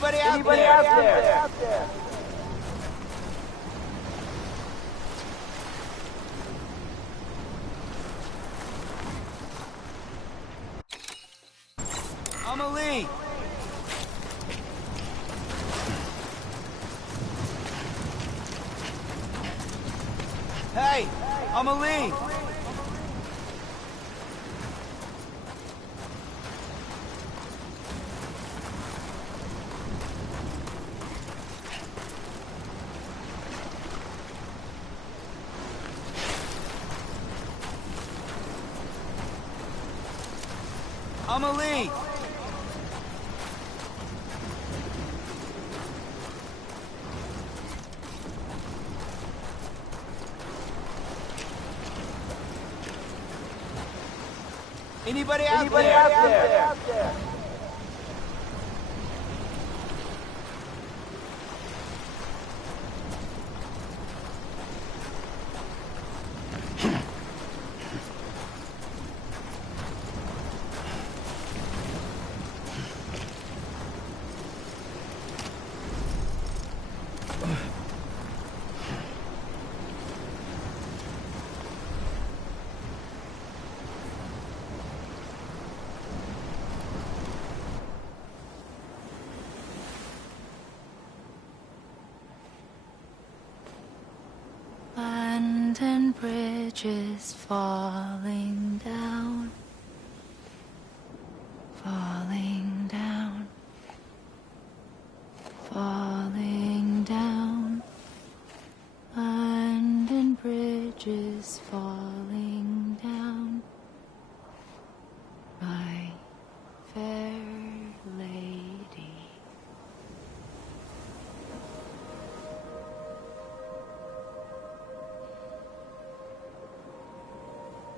Anybody out there? Amelie! Hey! Amelie! Amelie! Anybody out there? London Bridge is falling down, falling down, falling down. London Bridge is falling down, my fair lady.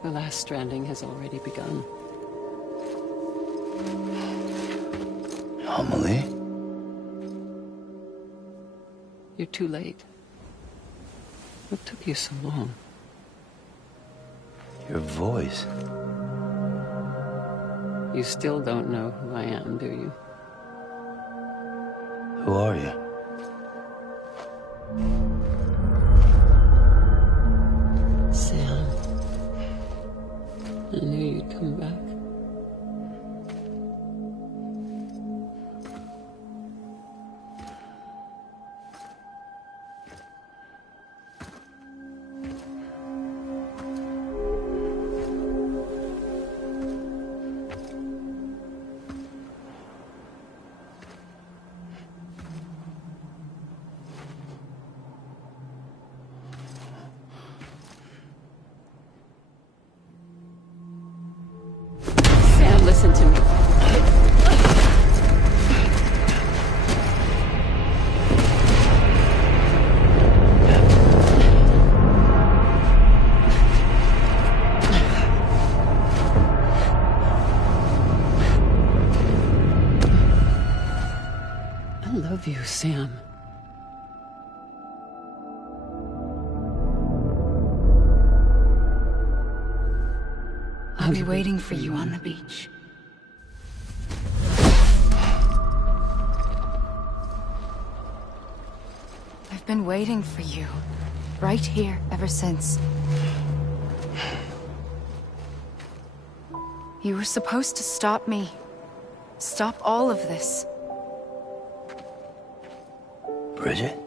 The last stranding has already begun. Amelie? You're too late. What took you so long? Your voice. You still don't know who I am, do you? Who are you? Sam. I knew you'd come back. Sam, listen to me. I love you, Sam. I'll be waiting for you on the beach. I've been waiting for you, right here, ever since. You were supposed to stop me. Stop all of this. Bridget?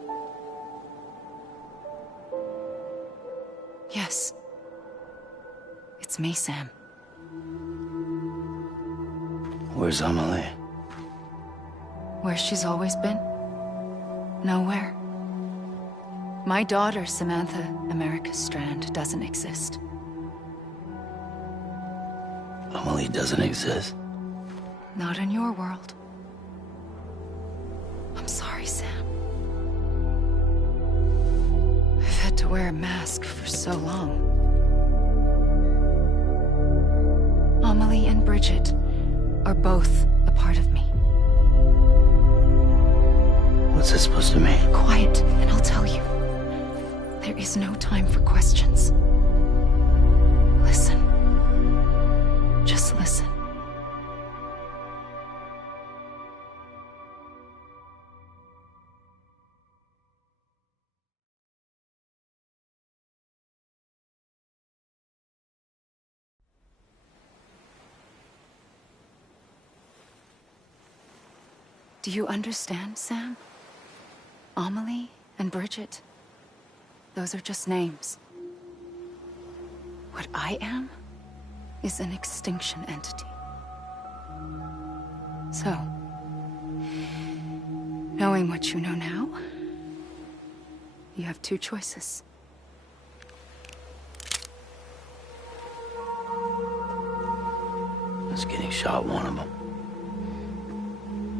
Yes. It's me, Sam. Where's Amelie? Where she's always been. Nowhere. My daughter, Samantha America Strand, doesn't exist. Amelie doesn't exist. Not in your world. I'm sorry, Sam. I've had to wear a mask for so long. Amelie and Bridget are both a part of me. What's this supposed to mean? Quiet, and I'll tell you. There is no time for questions. Listen. Just listen. Do you understand, Sam? Amelie and Bridget. Those are just names. What I am is an extinction entity. So, knowing what you know now, you have two choices. Was getting shot one of them.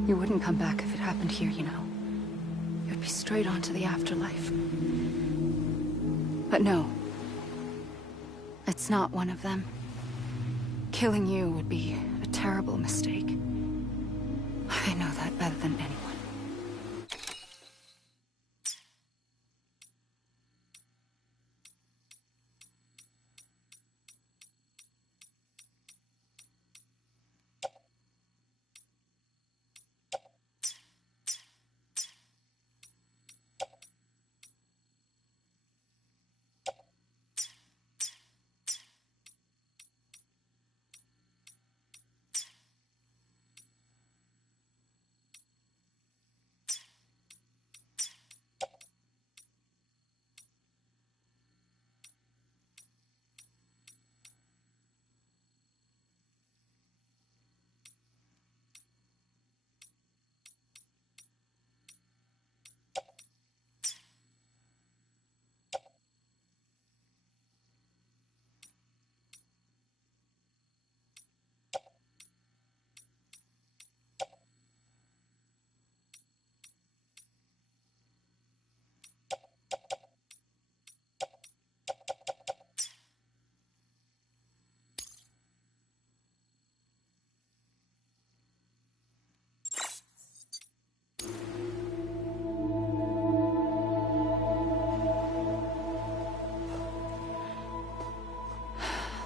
You wouldn't come back if it happened here, you know. You'd be straight on to the afterlife. But no. It's not one of them. Killing you would be a terrible mistake. I know that better than anyone.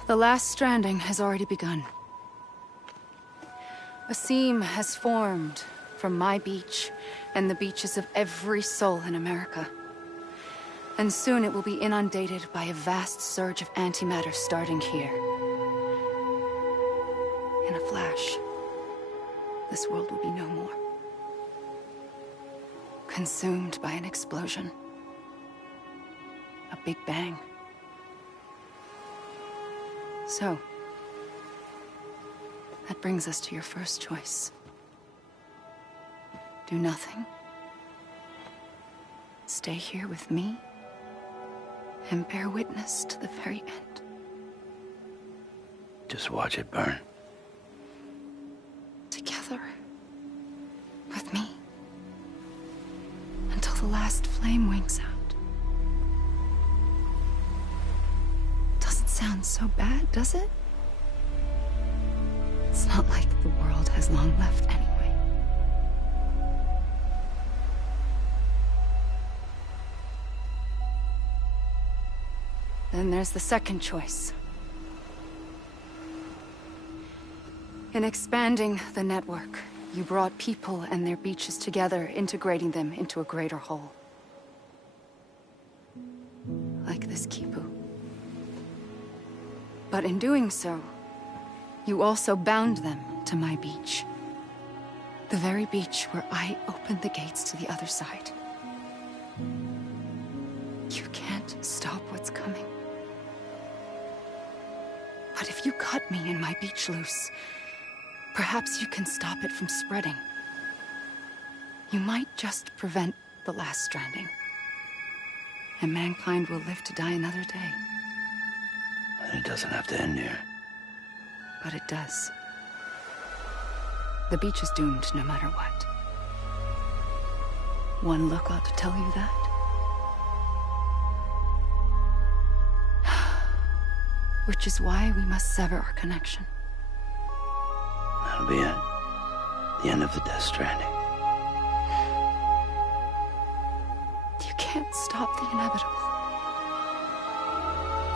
The last stranding has already begun. A seam has formed from my beach and the beaches of every soul in America. And soon it will be inundated by a vast surge of antimatter starting here. In a flash, this world will be no more. Consumed by an explosion. A big bang. So, that brings us to your first choice. Do nothing. Stay here with me, and bear witness to the very end. Just watch it burn. Together. With me. Until the last flame winks out. Sounds so bad, does it? It's not like the world has long left anyway. Then there's the second choice. In expanding the network, you brought people and their beaches together, integrating them into a greater whole. Like this Kipu. But in doing so, you also bound them to my beach. The very beach where I opened the gates to the other side. You can't stop what's coming. But if you cut me and my beach loose, perhaps you can stop it from spreading. You might just prevent the last stranding. And mankind will live to die another day. And it doesn't have to end here. But it does. The beach is doomed no matter what. One look ought to tell you that. Which is why we must sever our connection. That'll be it. The end of the Death Stranding. You can't stop the inevitable.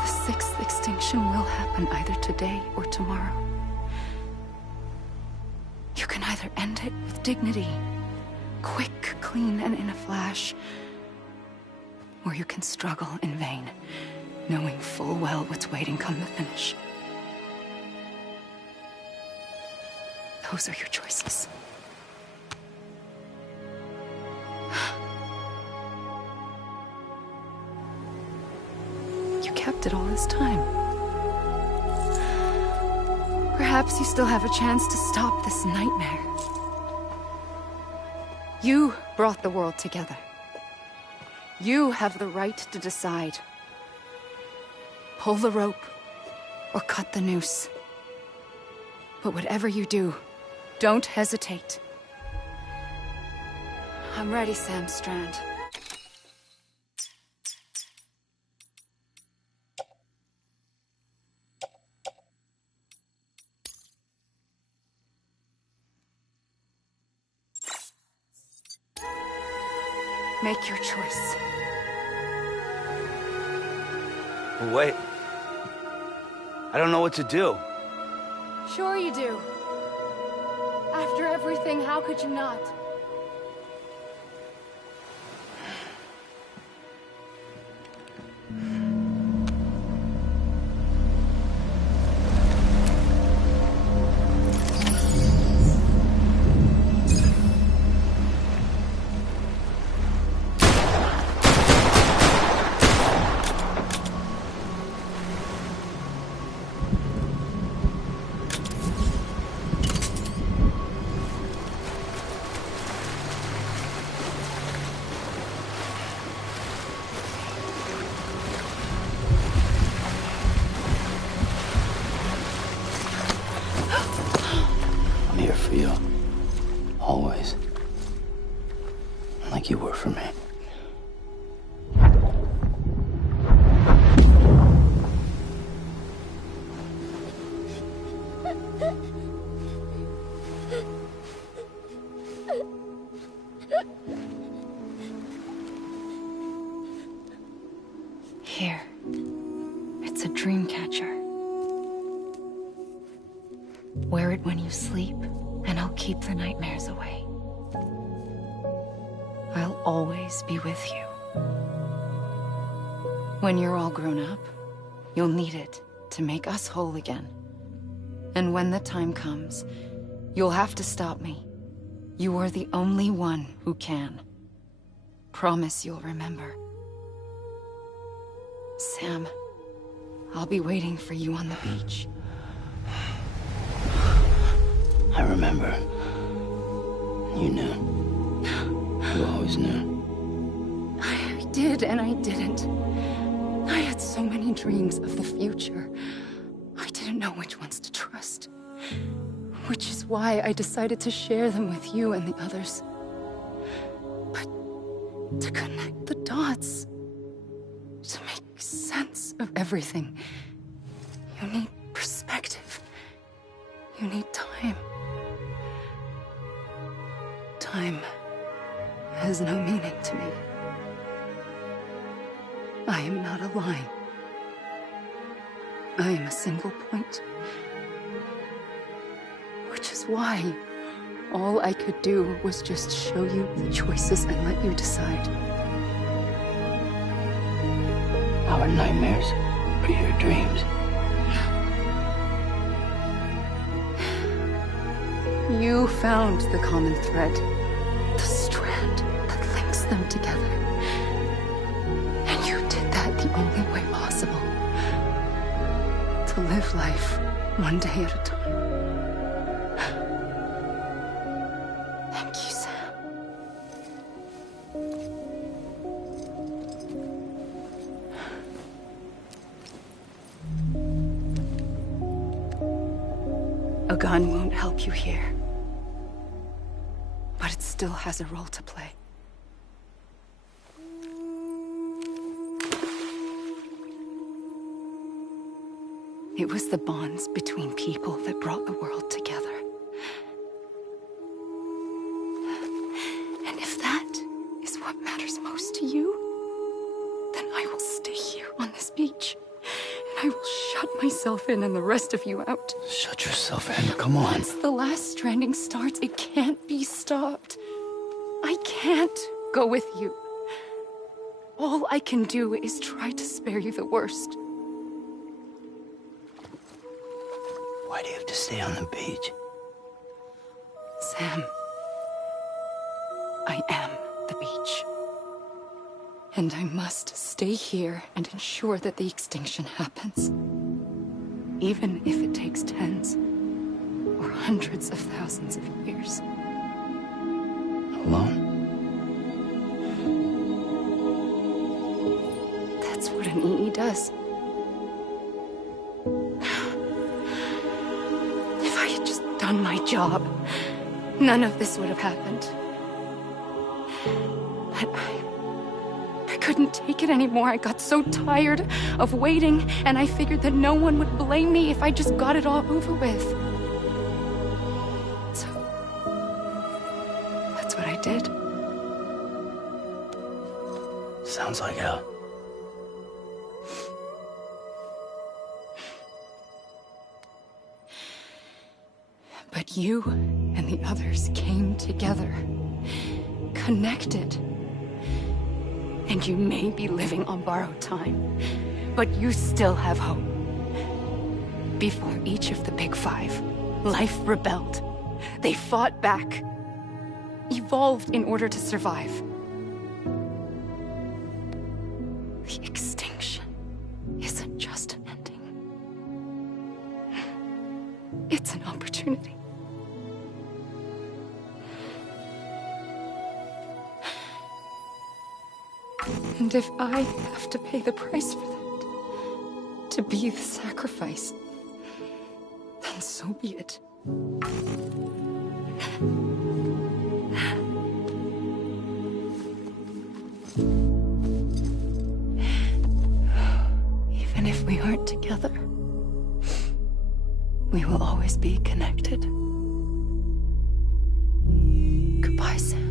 The sixth extinction will happen either today or tomorrow. You can either end it with dignity, quick, clean, and in a flash, or you can struggle in vain, knowing full well what's waiting come the finish. Those are your choices. you've kept it all this time. Perhaps you still have a chance to stop this nightmare. You brought the world together. You have the right to decide. Pull the rope, or cut the noose. But whatever you do, don't hesitate. I'm ready, Sam Strand. Make your choice. Wait. I don't know what to do. Sure you do. After everything, how could you not? I'm here for you. Always. Like you were for me. Here. It's a dream catcher. Wear it when you sleep, and I'll keep the nightmares away. I'll always be with you. When you're all grown up, you'll need it to make us whole again. And when the time comes, you'll have to stop me. You are the only one who can. Promise you'll remember. Sam, I'll be waiting for you on the beach. I remember. You knew. You always knew. I did and I didn't. I had so many dreams of the future. I didn't know which ones to trust. Which is why I decided to share them with you and the others. But to connect the dots, to make sense of everything, you need perspective. You need time. Time has no meaning to me. I am not a line. I am a single point. Which is why all I could do was just show you the choices and let you decide. Our nightmares are your dreams. You found the common thread, the strand that links them together. And you did that the only way possible. To live life one day at a time. Thank you, Sam. A gun won't help you here. But it still has a role to play. It was the bonds between people that brought the world together. And if that is what matters most to you, then I will stay here on this beach. And I will shut myself in and the rest of you out. Shut yourself in. Come on. Once the last stranding starts, it can't be stopped. I can't go with you. All I can do is try to spare you the worst. Why do you have to stay on the beach? Sam, I am the beach. And I must stay here and ensure that the extinction happens. Even if it takes tens or hundreds of thousands of years. Alone? That's what an EE does. If I had just done my job, none of this would have happened. But I couldn't take it anymore. I got so tired of waiting, and I figured that no one would blame me if I just got it all over with. So, that's what I did. Sounds like hell. But you and the others came together, connected. And you may be living on borrowed time, but you still have hope. Before each of the Big Five, life rebelled. They fought back, evolved in order to survive. The extinction isn't just an ending. It's an opportunity. And if I have to pay the price for that, to be the sacrifice, then so be it. Even if we aren't together, we will always be connected. Goodbye, Sam.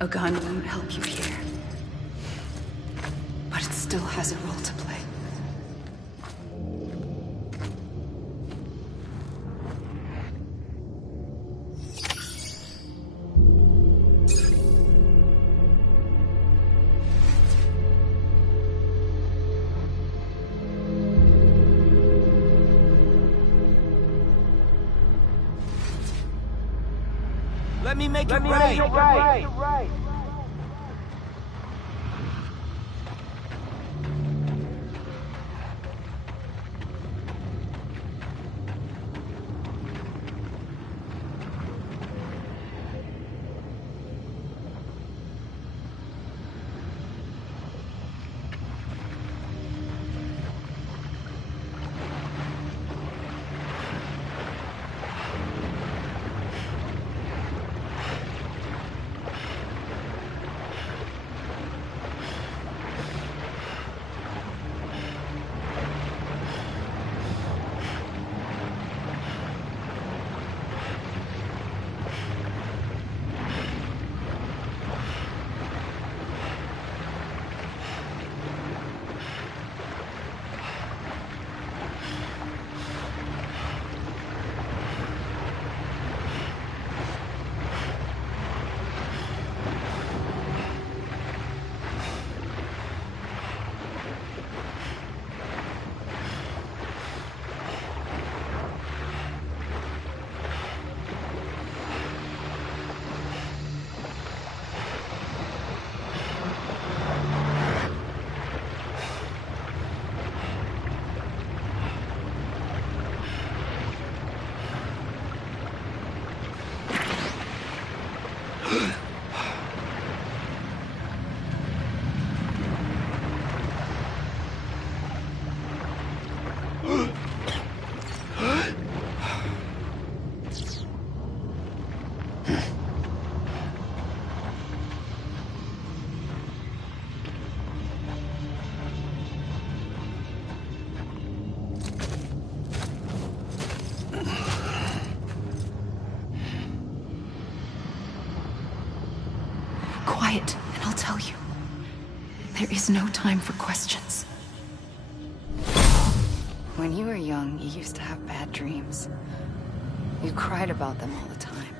A gun won't help you here, but it still has a role to play. Let me make it right. Quiet, and I'll tell you. There is no time for questions. When you were young, you used to have bad dreams. You cried about them all the time.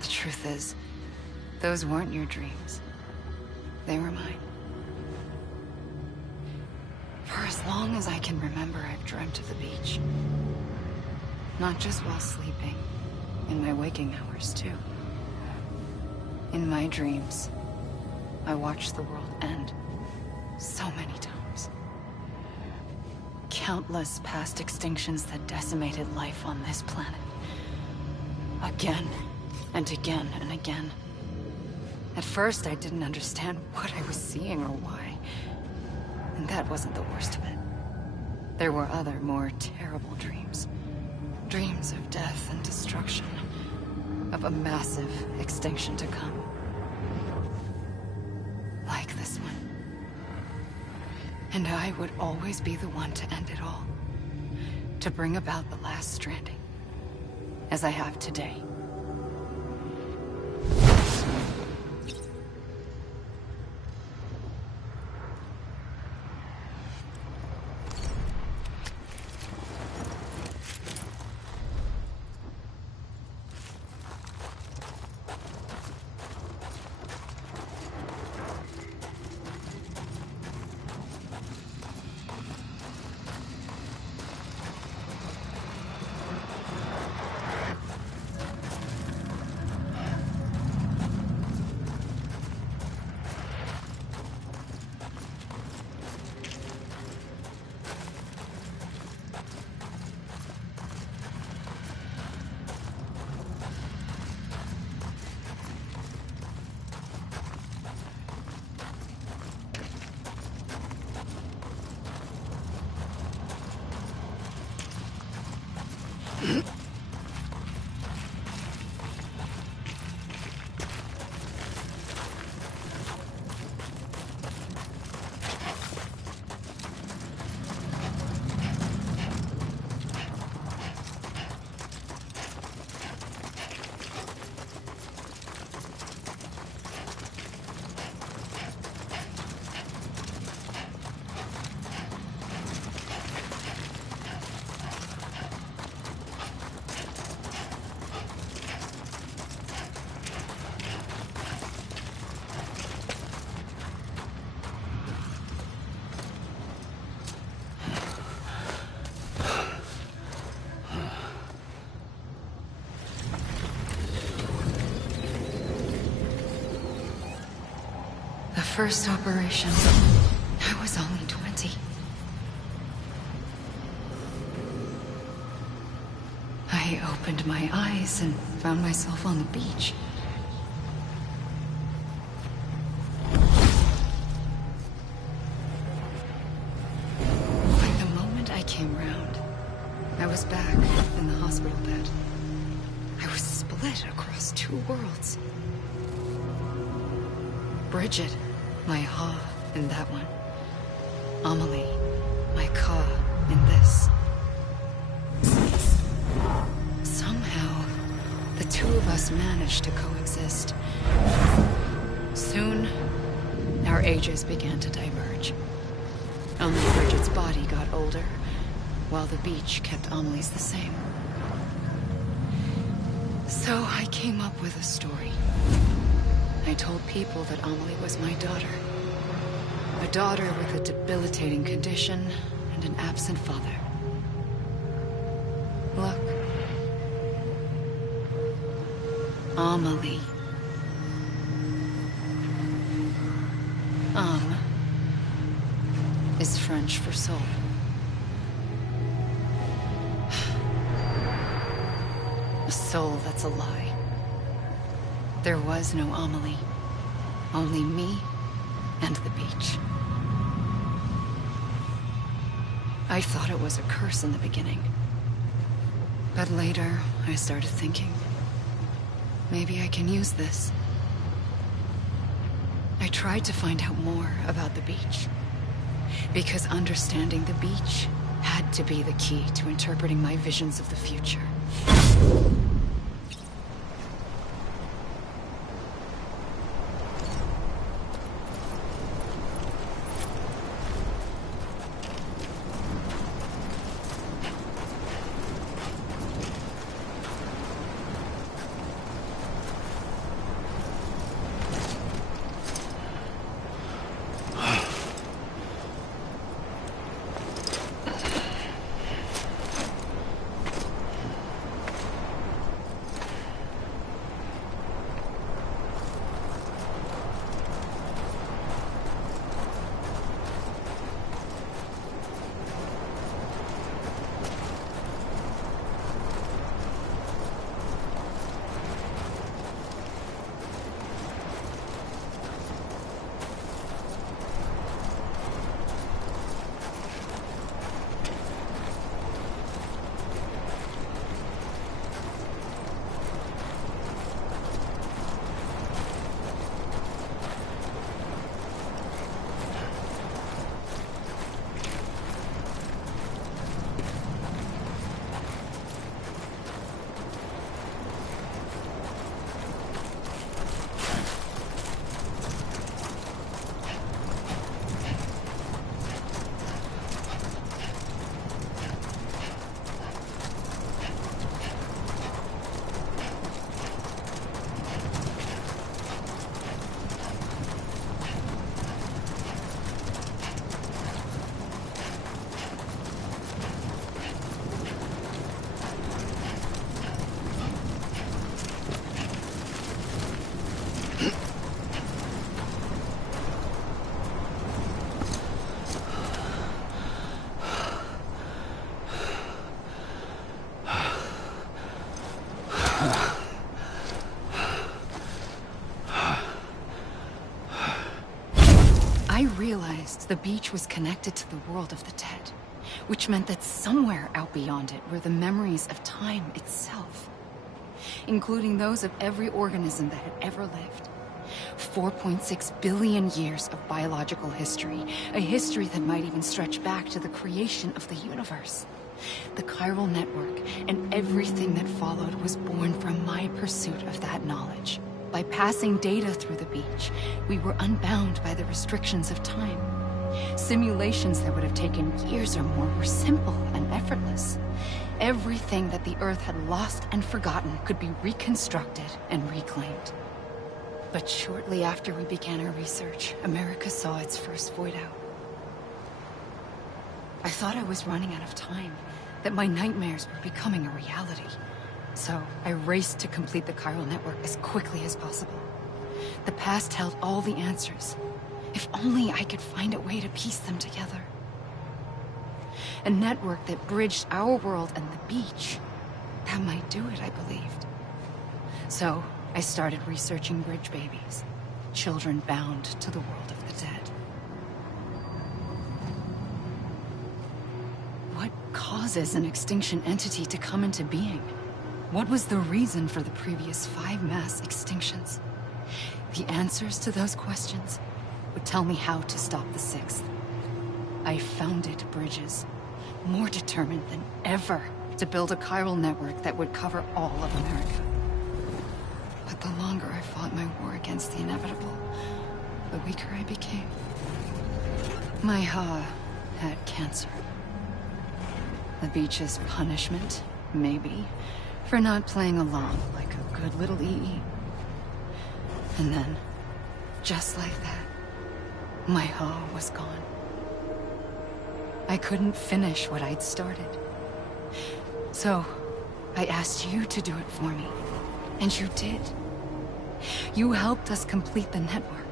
The truth is, those weren't your dreams. They were mine. For as long as I can remember, I've dreamt of the beach. Not just while sleeping, in my waking hours, too. In my dreams, I watched the world end so many times. Countless past extinctions that decimated life on this planet. Again, and again, and again. At first, I didn't understand what I was seeing or why. And that wasn't the worst of it. There were other, more terrible dreams. Dreams of death and destruction. Of a massive extinction to come. Like this one. And I would always be the one to end it all. To bring about the last stranding. As I have today. First operation, I was only 20. I opened my eyes and found myself on the beach. Like the moment I came round, I was back in the hospital bed. I was split across two worlds. Bridget. My Ha in that one. Amelie, my Ka in this. Somehow, the two of us managed to coexist. Soon, our ages began to diverge. Only Bridget's body got older, while the beach kept Amelie's the same. So I came up with a story. I told people that Amelie was my daughter. A daughter with a debilitating condition and an absent father. Look. Amelie. Âme is French for soul. A soul that's a lie. There was no Amelie. Only me and the beach. I thought it was a curse in the beginning. But later, I started thinking, maybe I can use this. I tried to find out more about the beach. Because understanding the beach had to be the key to interpreting my visions of the future. I realized the beach was connected to the world of the dead, which meant that somewhere out beyond it were the memories of time itself, including those of every organism that had ever lived. 4.6 billion years of biological history, a history that might even stretch back to the creation of the universe. The chiral network and everything that followed was born from my pursuit of that knowledge. By passing data through the beach, we were unbound by the restrictions of time. Simulations that would have taken years or more were simple and effortless. Everything that the Earth had lost and forgotten could be reconstructed and reclaimed. But shortly after we began our research, America saw its first void out. I thought I was running out of time, that my nightmares were becoming a reality. So I raced to complete the chiral network as quickly as possible. The past held all the answers. If only I could find a way to piece them together. A network that bridged our world and the beach. That might do it, I believed. So I started researching bridge babies, children bound to the world of the dead. What causes an extinction entity to come into being? What was the reason for the previous 5 mass extinctions? The answers to those questions would tell me how to stop the 6th. I founded Bridges, more determined than ever to build a chiral network that would cover all of America. But the longer I fought my war against the inevitable, the weaker I became. My Ha had cancer. The beach's punishment, maybe, for not playing along like a good little EE. And then, just like that, my Ha was gone. I couldn't finish what I'd started. So, I asked you to do it for me, and you did. You helped us complete the network,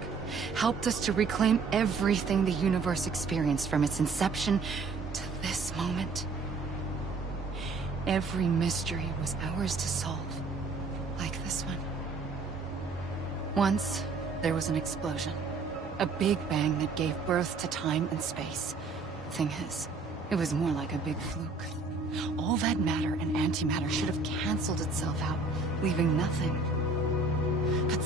helped us to reclaim everything the universe experienced from its inception to this moment. Every mystery was ours to solve, like this one. Once, there was an explosion. A big bang that gave birth to time and space. Thing is, it was more like a big fluke. All that matter and antimatter should have canceled itself out, leaving nothing. But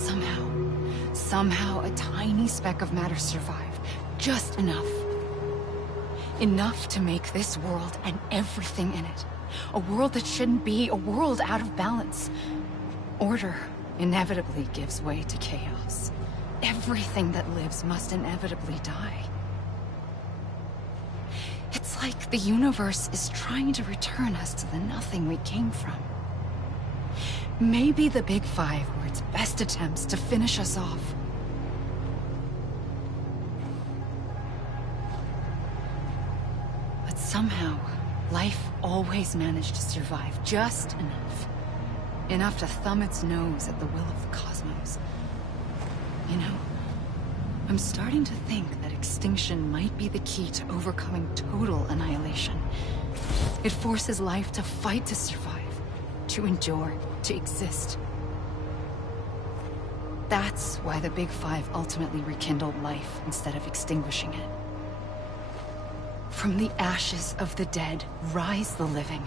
somehow a tiny speck of matter survived. Just enough. Enough to make this world and everything in it. A world that shouldn't be, a world out of balance. Order inevitably gives way to chaos. Everything that lives must inevitably die. It's like the universe is trying to return us to the nothing we came from. Maybe the Big Five were its best attempts to finish us off. But somehow, life always managed to survive just enough. Enough to thumb its nose at the will of the cosmos. You know, I'm starting to think that extinction might be the key to overcoming total annihilation. It forces life to fight to survive, to endure, to exist. That's why the Big Five ultimately rekindled life instead of extinguishing it. From the ashes of the dead rise the living.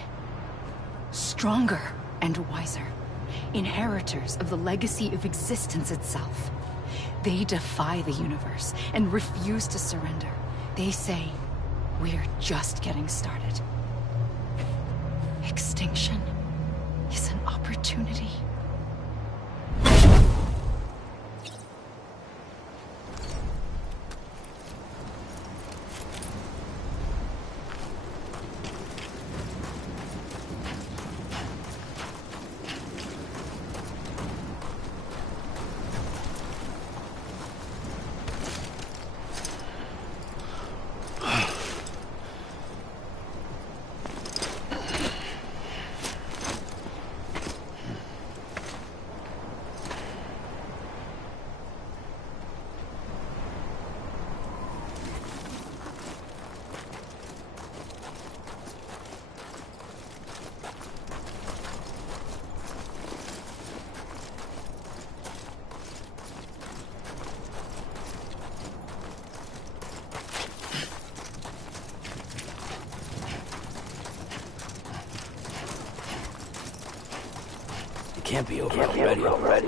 Stronger and wiser. Inheritors of the legacy of existence itself. They defy the universe and refuse to surrender. They say, we're just getting started. Extinction is an opportunity. Can't be over already.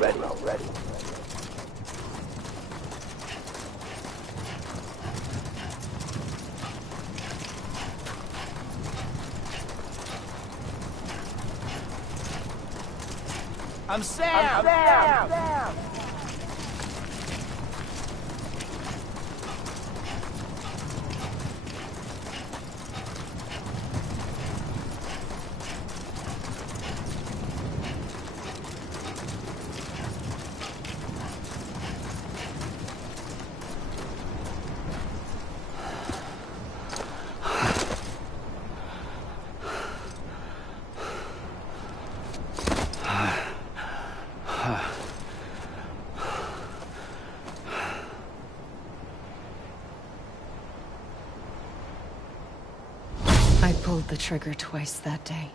I'm Sam! I pulled the trigger twice that day.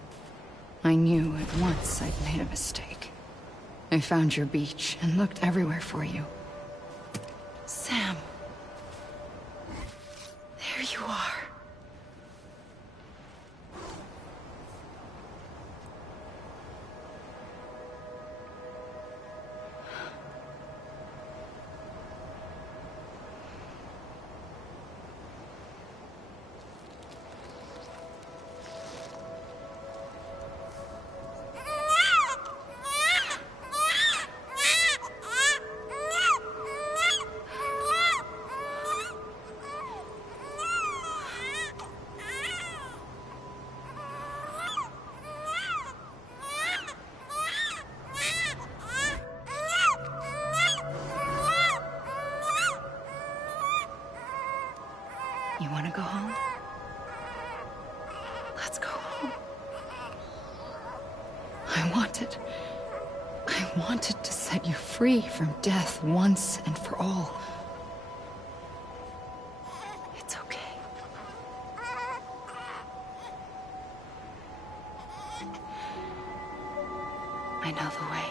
I knew at once I'd made a mistake. I found your beach and looked everywhere for you. Sam. There you are. You want to go home? Let's go home. I wanted to set you free from death once and for all. It's okay. I know the way.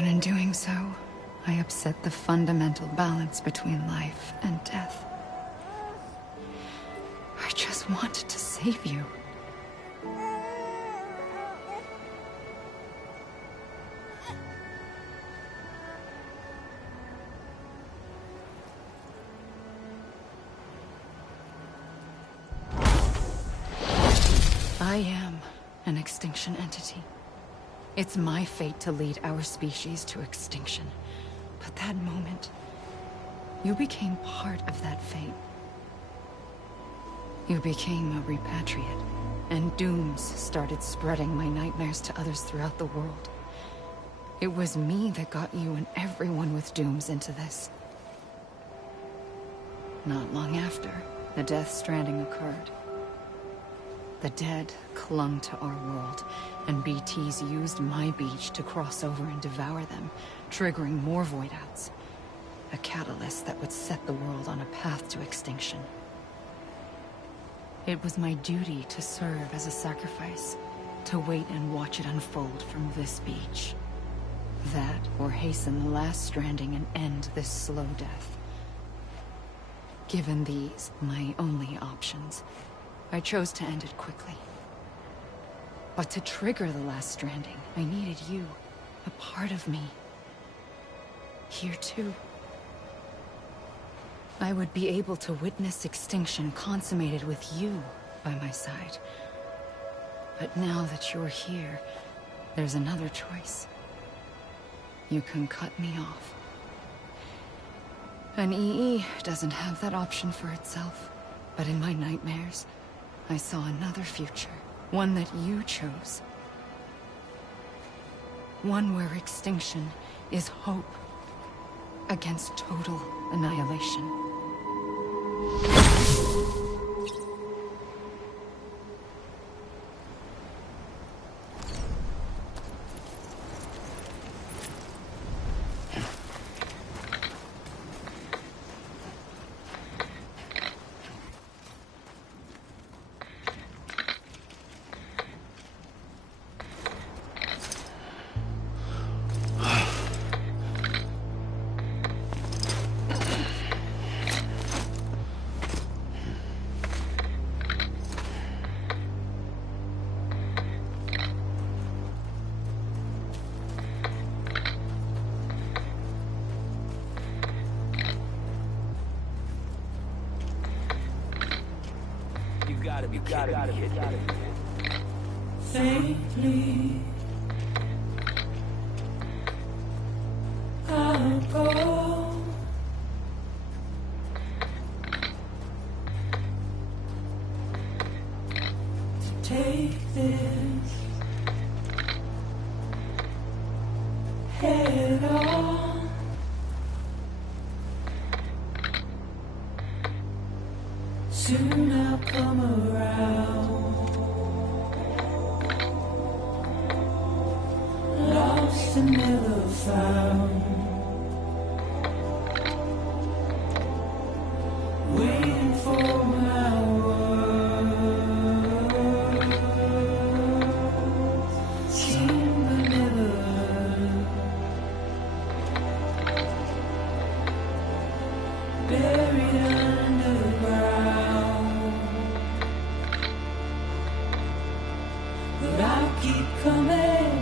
But in doing so, I upset the fundamental balance between life and death. I just wanted to save you. I am an extinction entity. It's my fate to lead our species to extinction. But that moment, you became part of that fate. You became a repatriate, and dooms started spreading my nightmares to others throughout the world. It was me that got you and everyone with dooms into this. Not long after, the Death Stranding occurred. The dead clung to our world, and BTs used my beach to cross over and devour them, triggering more void outs. A catalyst that would set the world on a path to extinction. It was my duty to serve as a sacrifice, to wait and watch it unfold from this beach. That, or hasten the last stranding and end this slow death. Given these, my only options, I chose to end it quickly. But to trigger the last stranding, I needed you, a part of me. Here too. I would be able to witness extinction consummated with you by my side. But now that you're here, there's another choice. You can cut me off. An EE doesn't have that option for itself. But in my nightmares, I saw another future. One that you chose. One where extinction is hope against total annihilation. You gotta be kidding me. Faintly, I'll go. To take this head on. Soon I'll come around. Lost and never found. Waiting for my words. Seen but never heard. Buried underground. But I'll keep coming.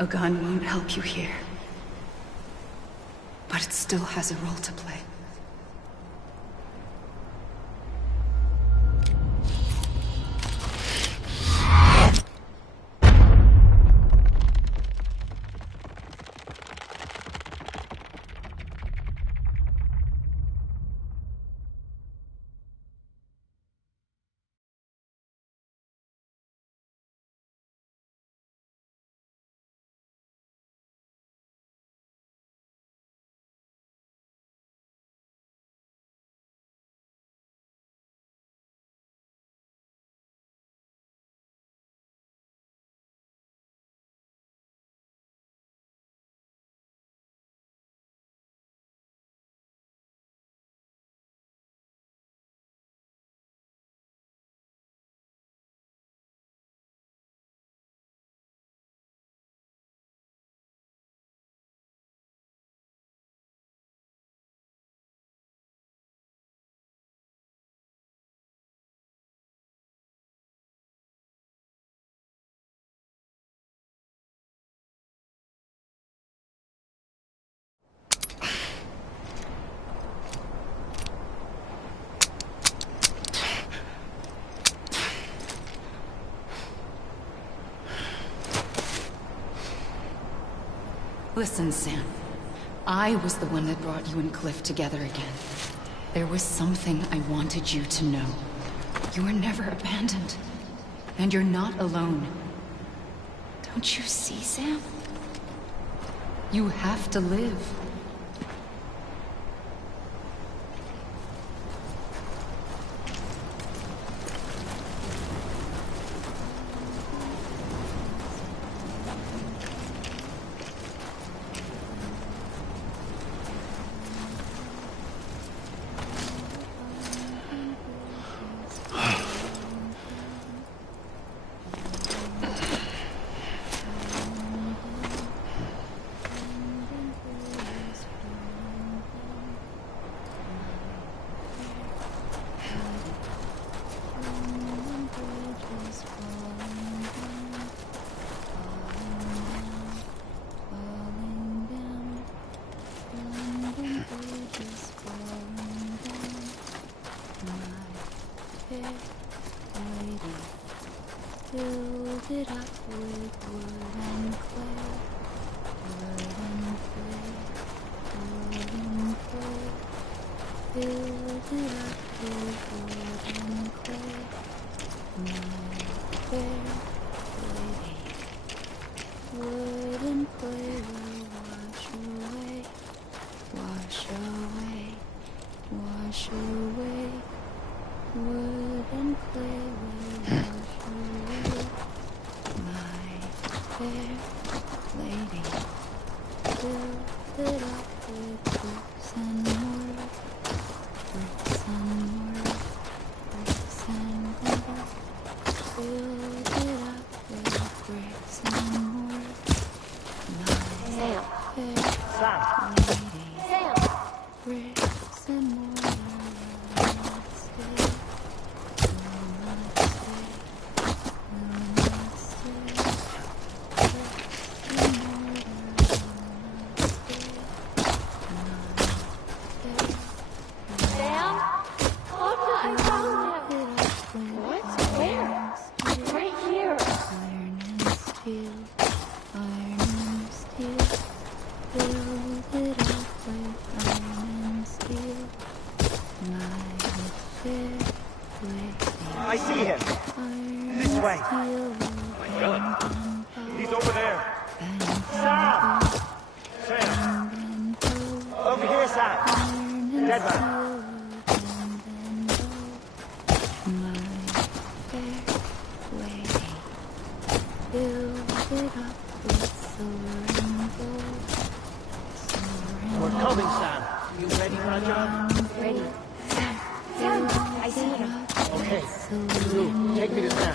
A gun won't help you here. But it still has a role to play. Listen, Sam. I was the one that brought you and Cliff together again. There was something I wanted you to know. You were never abandoned. And you're not alone. Don't you see, Sam? You have to live. Filled it up with wood and clay, wood and clay, wood and clay. Filled it up with wood and clay, my fair lady. Wood and clay will wash away, wash away, wash away. Wood and clay will wash away, my fair lady. Fill it up with bricks and mortar, bricks and mortar, bricks and mortar. Fill it up with bricks and mortar, my fair lady. Bricks and mortar. I see him. This way. Oh my God. He's over there. Sam! Sam! Over here, Sam. Dead man. We're coming, Sam. You ready for a job? Ready. Sam, I see him. Okay. You, take me to Sam.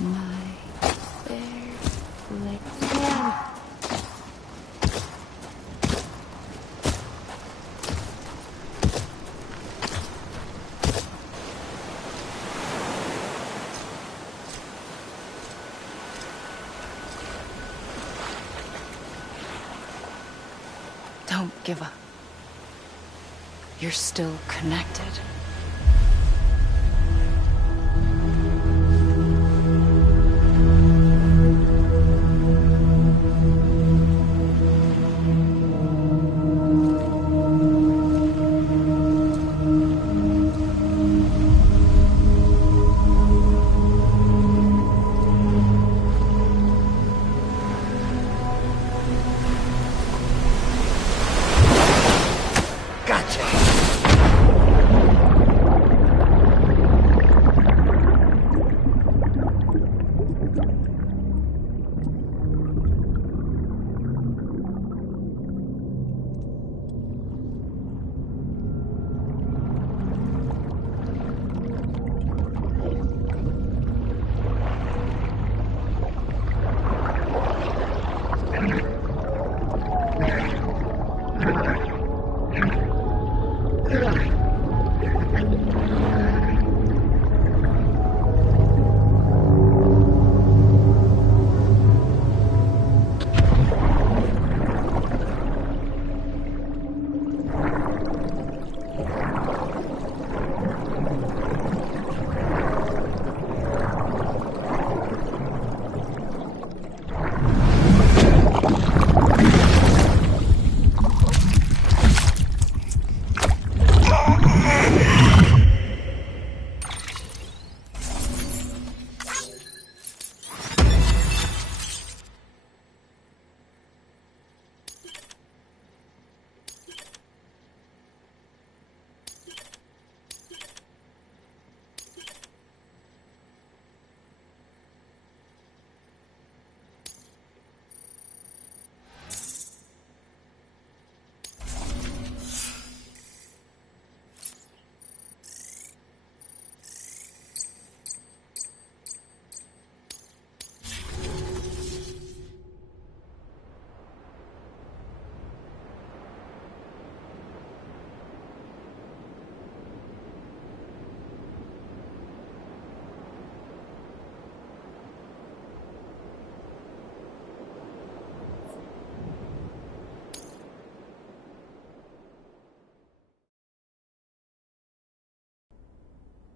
My fair lady. Sam. Don't give up. You're still connected.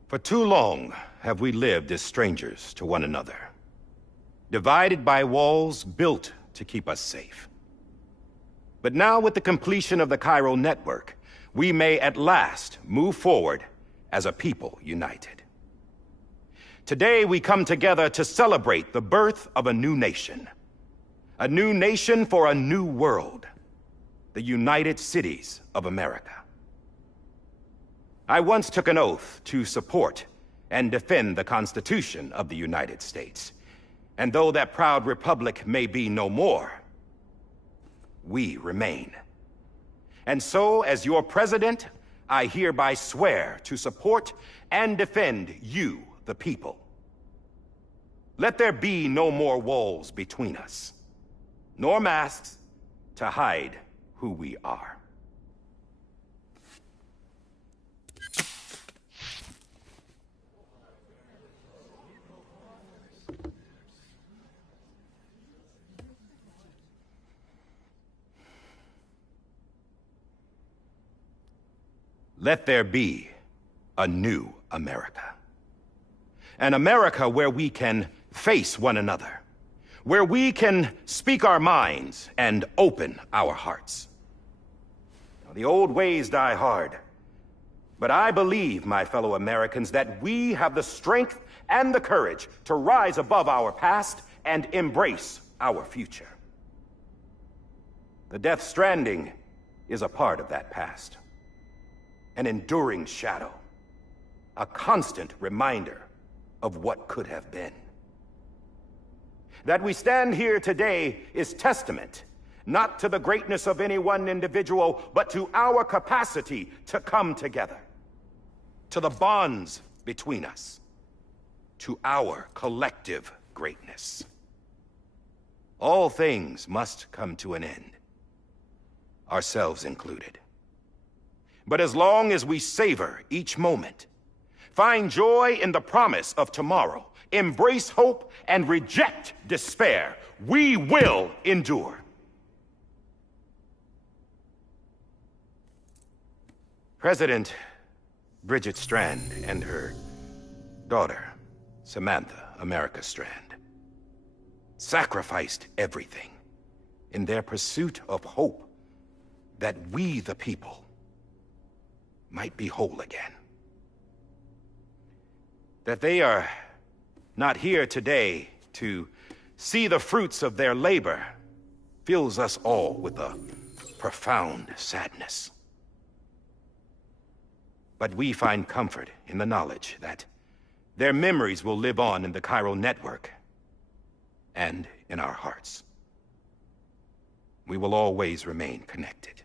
For too long have we lived as strangers to one another, divided by walls built to keep us safe. But now, with the completion of the Chiral Network, we may at last move forward as a people united. Today we come together to celebrate the birth of a new nation for a new world, the United Cities of America. I once took an oath to support and defend the Constitution of the United States. And though that proud republic may be no more, we remain. And so, as your president, I hereby swear to support and defend you, the people. Let there be no more walls between us, nor masks to hide who we are. Let there be a new America. An America where we can face one another, where we can speak our minds and open our hearts. Now, the old ways die hard, but I believe, my fellow Americans, that we have the strength and the courage to rise above our past and embrace our future. The Death Stranding is a part of that past. An enduring shadow, a constant reminder of what could have been. That we stand here today is testament, not to the greatness of any one individual, but to our capacity to come together, to the bonds between us, to our collective greatness. All things must come to an end, ourselves included. But as long as we savor each moment, find joy in the promise of tomorrow, embrace hope, and reject despair, we will endure. President Bridget Strand and her daughter, Samantha America Strand, sacrificed everything in their pursuit of hope that we, the people, might be whole again. That they are not here today to see the fruits of their labor fills us all with a profound sadness. But we find comfort in the knowledge that their memories will live on in the chiral network and in our hearts. We will always remain connected.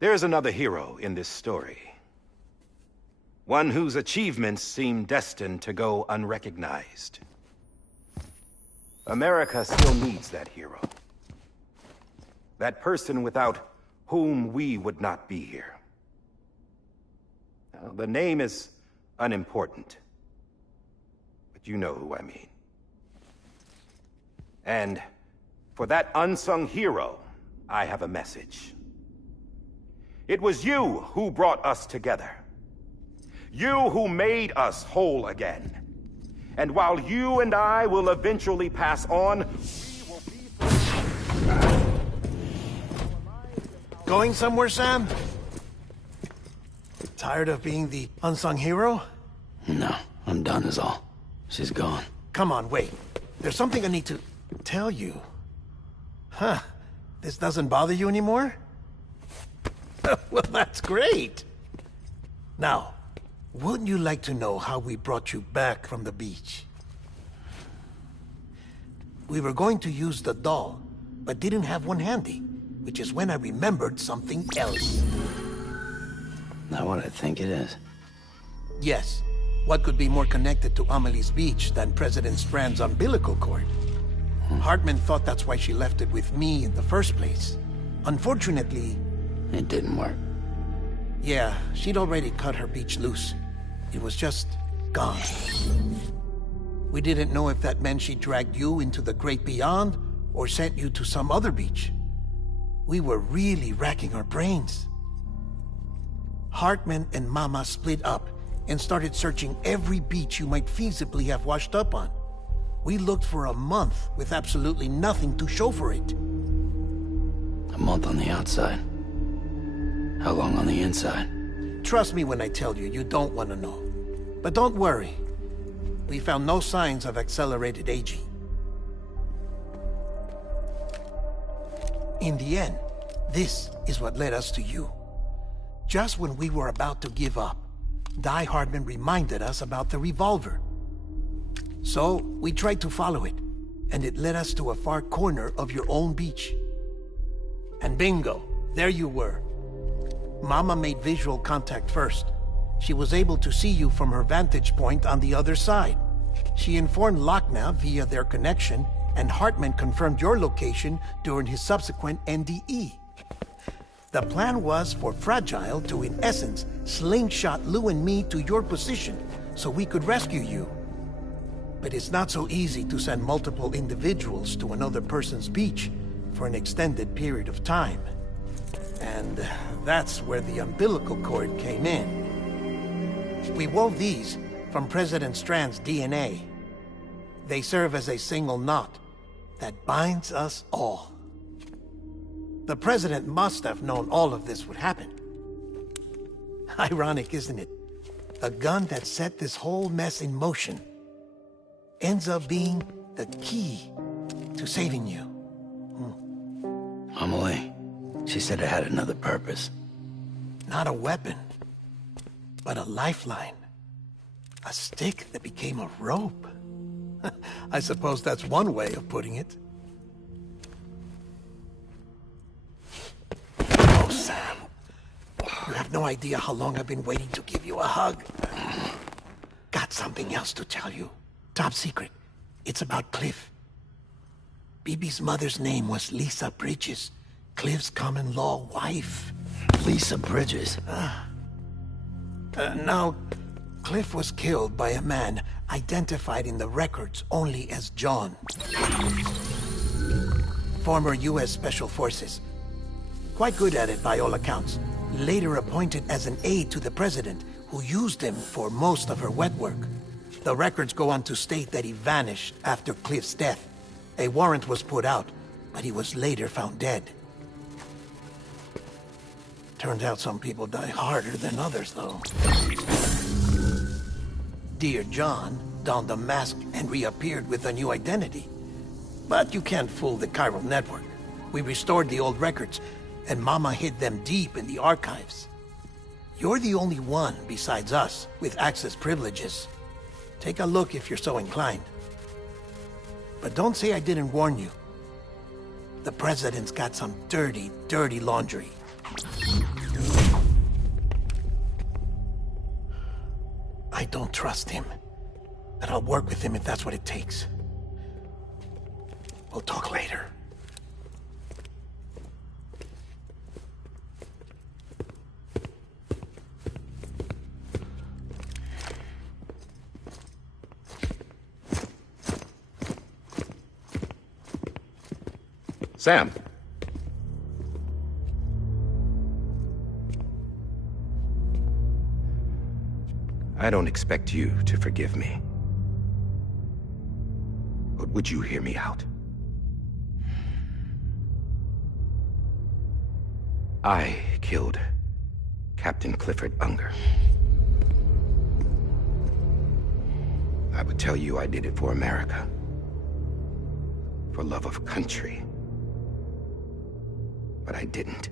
There is another hero in this story. One whose achievements seem destined to go unrecognized. America still needs that hero. That person without whom we would not be here. Now, the name is unimportant, but you know who I mean. And for that unsung hero, I have a message. It was you who brought us together. You who made us whole again. And while you and I will eventually pass on, we will be... Going somewhere, Sam? Tired of being the unsung hero? No, I'm done is all. She's gone. Come on, wait. There's something I need to tell you. Huh. This doesn't bother you anymore? Well, that's great. Now, wouldn't you like to know how we brought you back from the beach? We were going to use the doll, but didn't have one handy, which is when I remembered something else. Not what I think it is. Yes. What could be more connected to Amelie's beach than President Strand's umbilical cord? Hartman thought that's why she left it with me in the first place. Unfortunately... It didn't work. Yeah, she'd already cut her beach loose. It was just gone. We didn't know if that meant she dragged you into the great beyond, or sent you to some other beach. We were really racking our brains. Hartman and Mama split up and started searching every beach you might feasibly have washed up on. We looked for a month with absolutely nothing to show for it. A month on the outside. How long on the inside? Trust me when I tell you, you don't want to know. But don't worry. We found no signs of accelerated aging. In the end, this is what led us to you. Just when we were about to give up, Die Hartman reminded us about the revolver. So, we tried to follow it, and it led us to a far corner of your own beach. And bingo, there you were. Mama made visual contact first. She was able to see you from her vantage point on the other side. She informed Lochner via their connection, and Hartman confirmed your location during his subsequent NDE. The plan was for Fragile to, in essence, slingshot Lou and me to your position so we could rescue you. But it's not so easy to send multiple individuals to another person's beach for an extended period of time. And that's where the umbilical cord came in. We wove these from President Strand's DNA. They serve as a single knot that binds us all. The President must have known all of this would happen. Ironic, isn't it? The gun that set this whole mess in motion ends up being the key to saving you. Amelie, she said it had another purpose. Not a weapon, but a lifeline. A stick that became a rope. I suppose that's one way of putting it. Oh, Sam. You have no idea how long I've been waiting to give you a hug. Got something else to tell you. Top secret. It's about Cliff. Bibi's mother's name was Lisa Bridges, Cliff's common-law wife. Lisa Bridges? Now, Cliff was killed by a man identified in the records only as John. former U.S. Special Forces. Quite good at it by all accounts. Later appointed as an aide to the president, who used him for most of her wet work. The records go on to state that he vanished after Cliff's death. A warrant was put out, but he was later found dead. Turns out some people die harder than others, though. Dear John donned a mask and reappeared with a new identity. But you can't fool the chiral network. We restored the old records, and Mama hid them deep in the archives. You're the only one, besides us, with access privileges. Take a look if you're so inclined. But don't say I didn't warn you. The President's got some dirty, dirty laundry. I don't trust him. But I'll work with him if that's what it takes. We'll talk later. Sam. I don't expect you to forgive me. But would you hear me out? I killed Captain Clifford Unger. I would tell you I did it for America. For love of country. But I didn't.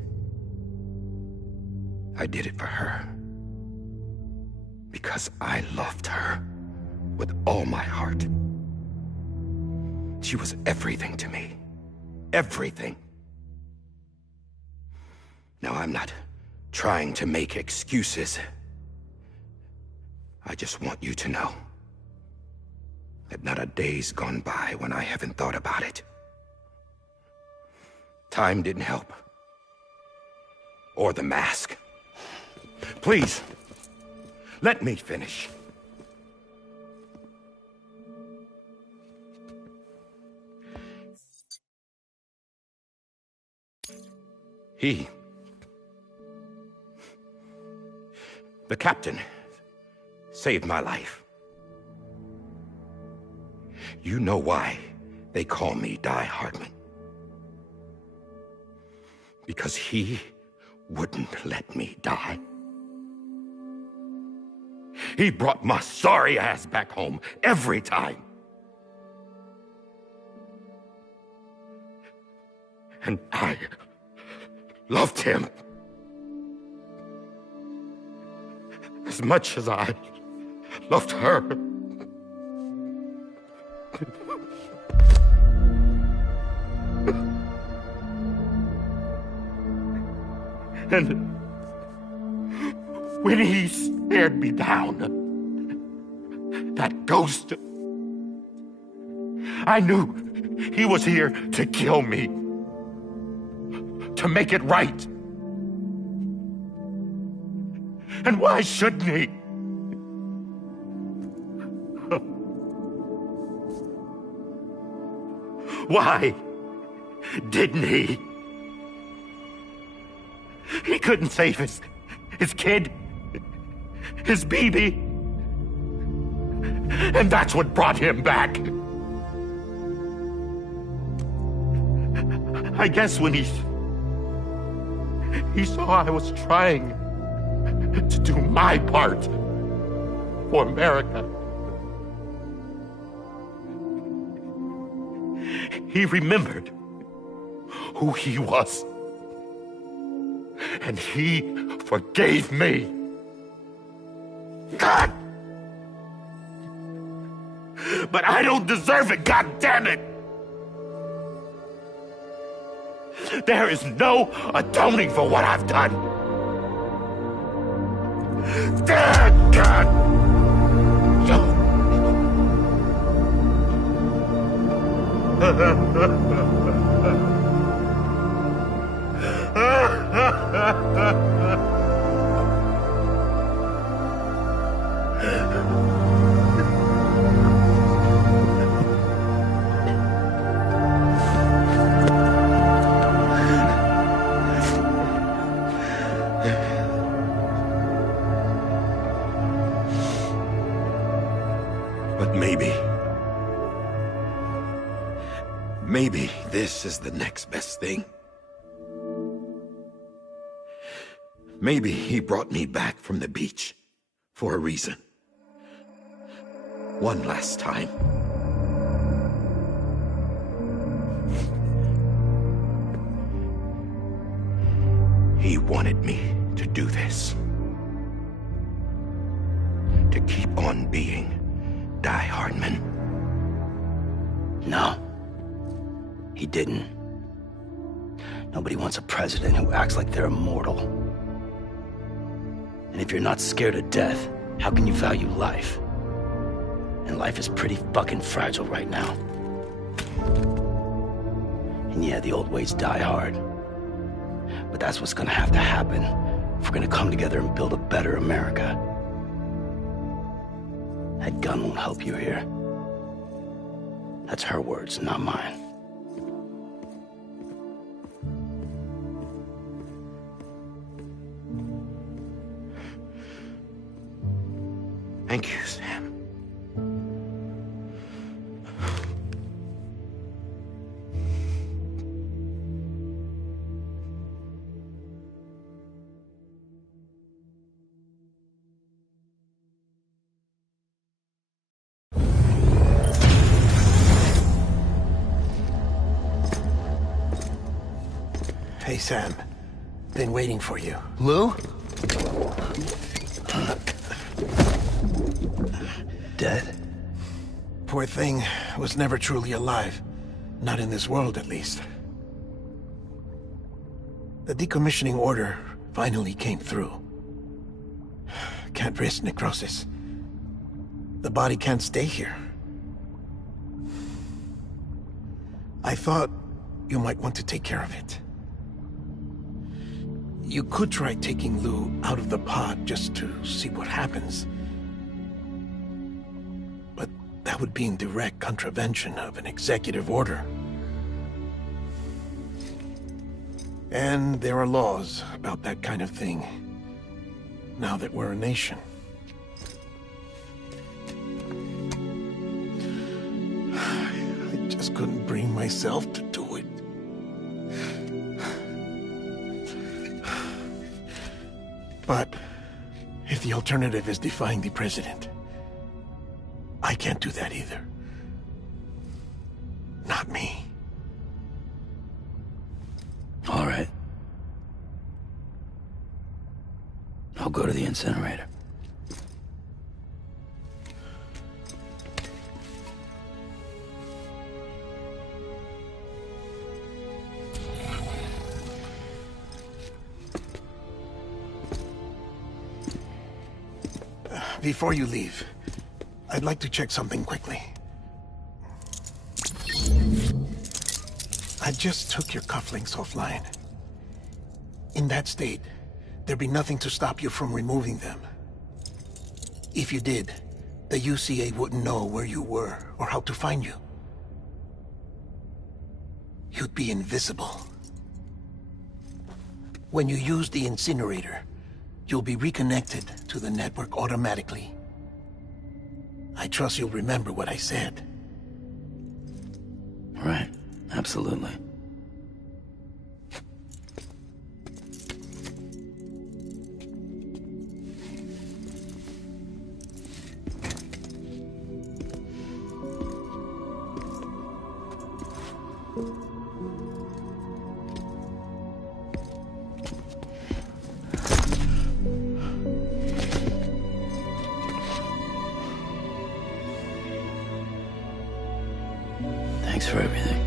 I did it for her. Because I loved her with all my heart. She was everything to me. Everything. Now, I'm not trying to make excuses. I just want you to know that not a day's gone by when I haven't thought about it. Time didn't help. Or the mask. Please, let me finish. The captain, saved my life. You know why they call me Die Hardman. Because he wouldn't let me die. He brought my sorry ass back home every time. And I loved him as much as I loved her. And when he stared me down, that ghost, I knew he was here to kill me, to make it right. And why shouldn't he? Why didn't he? He couldn't save his kid, his baby. And that's what brought him back. I guess when he saw I was trying to do my part for America, he remembered who he was. And he forgave me. God! But I don't deserve it, God damn it! There is no atoning for what I've done. God! Maybe. Maybe this is the next best thing. Maybe he brought me back from the beach for a reason. One last time. He wanted me to do this. To keep on being Die Hardman. No. He didn't. Nobody wants a president who acts like they're immortal. And if you're not scared of death, how can you value life? And life is pretty fucking fragile right now. And yeah, the old ways die hard. But that's what's gonna have to happen if we're gonna come together and build a better America. That gun won't help you here. That's her words, not mine. Thank you, Sam. Hey, Sam. Been waiting for you. Lou? Dead? Poor thing was never truly alive. Not in this world, at least. The decommissioning order finally came through. Can't risk necrosis. The body can't stay here. I thought you might want to take care of it. You could try taking Lou out of the pod just to see what happens. But that would be in direct contravention of an executive order. And there are laws about that kind of thing, now that we're a nation. I just couldn't bring myself to do it. But if the alternative is defying the president, I can't do that either. Not me. All right. I'll go to the incinerator. Before you leave, I'd like to check something quickly. I just took your cufflinks offline. In that state, there'd be nothing to stop you from removing them. If you did, the UCA wouldn't know where you were or how to find you. You'd be invisible. When you use the incinerator, you'll be reconnected to the network automatically. I trust you'll remember what I said. Right. Absolutely. Thanks for everything.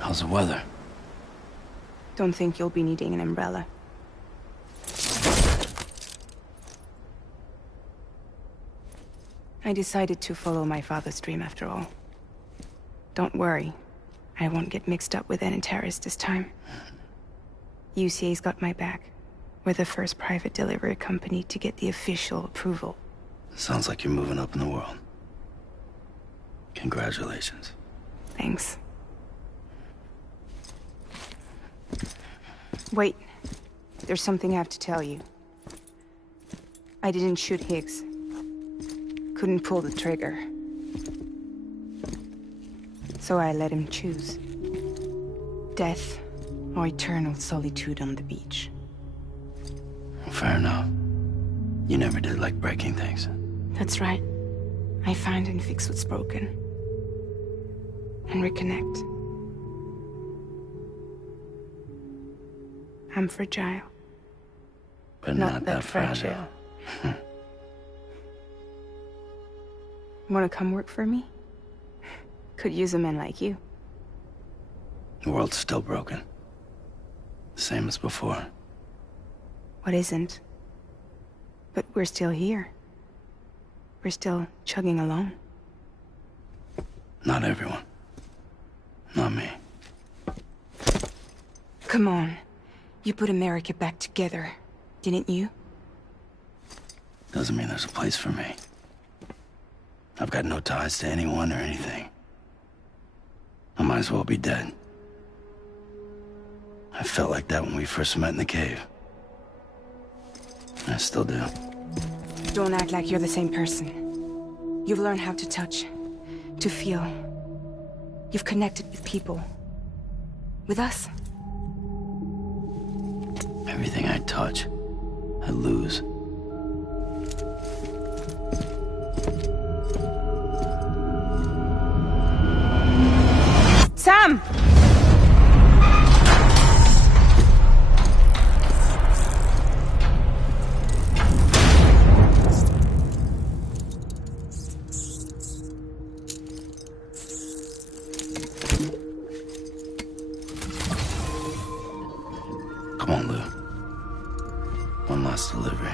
How's the weather? Don't think you'll be needing an umbrella. I decided to follow my father's dream after all. Don't worry. I won't get mixed up with any terrorists this time. UCA's got my back. We're the first private delivery company to get the official approval. Sounds like you're moving up in the world. Congratulations. Thanks. Wait. There's something I have to tell you. I didn't shoot Higgs. Couldn't pull the trigger. So I let him choose. Death or eternal solitude on the beach. Fair enough. You never did like breaking things. That's right. I find and fix what's broken. And reconnect. I'm fragile. But not that fragile. Wanna come work for me? Could use a man like you. The world's still broken. Same as before. What isn't? But we're still here. We're still chugging along. Not everyone. Not me. Come on. You put America back together, didn't you? Doesn't mean there's a place for me. I've got no ties to anyone or anything. I might as well be dead. I felt like that when we first met in the cave. I still do. Don't act like you're the same person. You've learned how to touch, to feel. You've connected with people. With us. Everything I touch, I lose. Sam! Come on, Lou. One last delivery.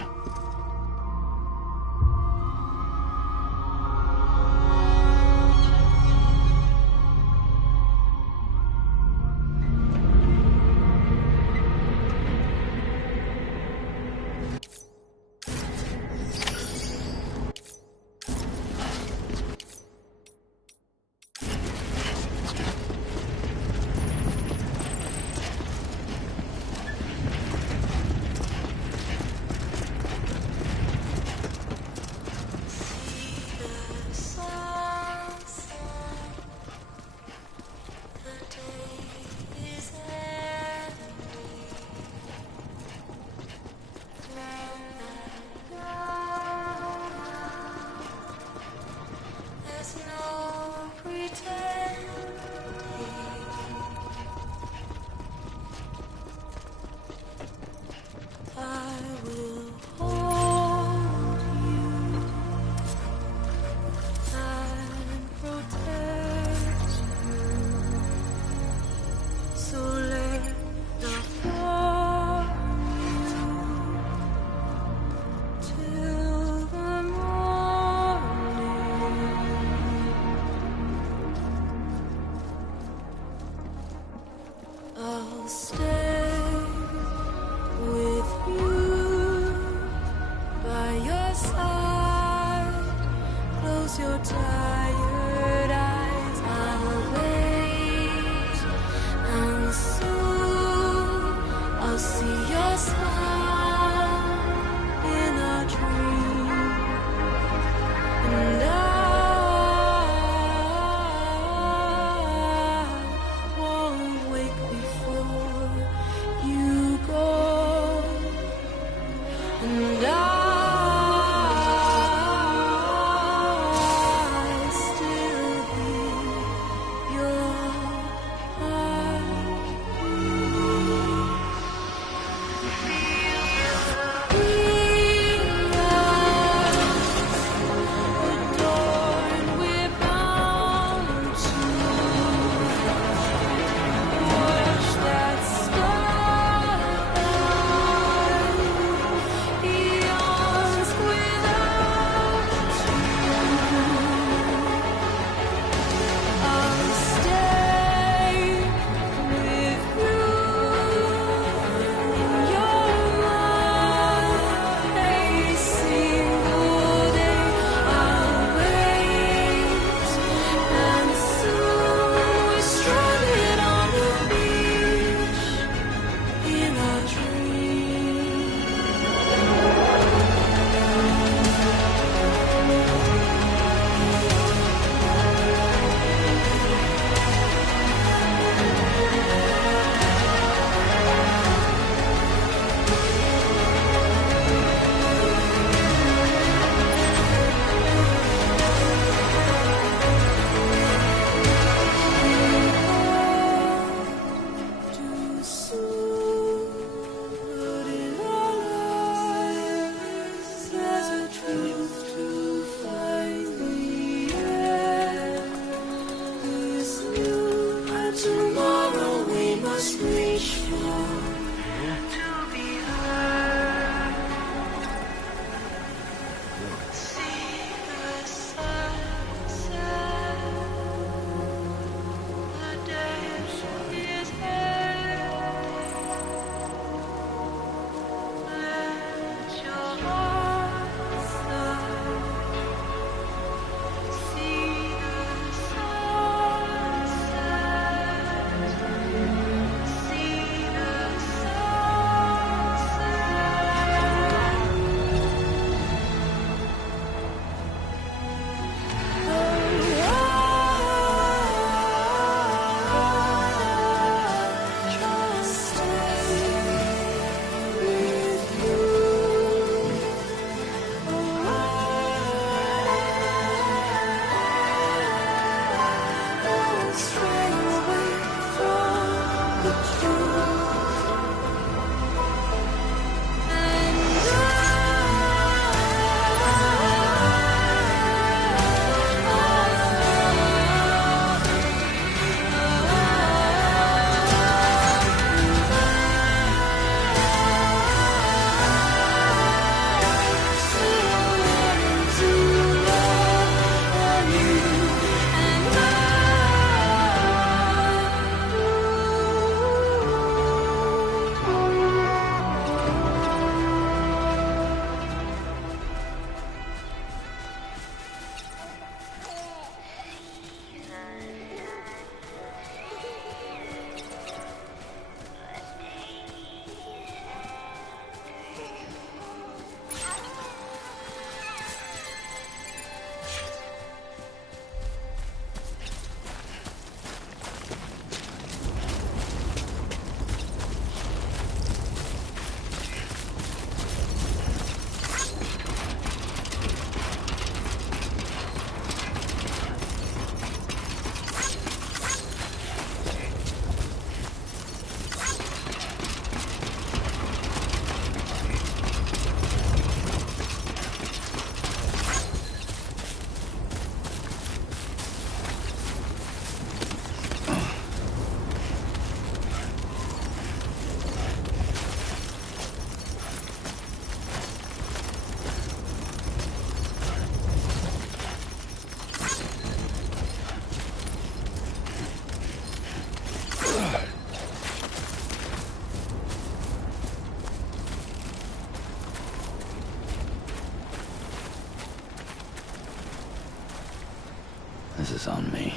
This is on me.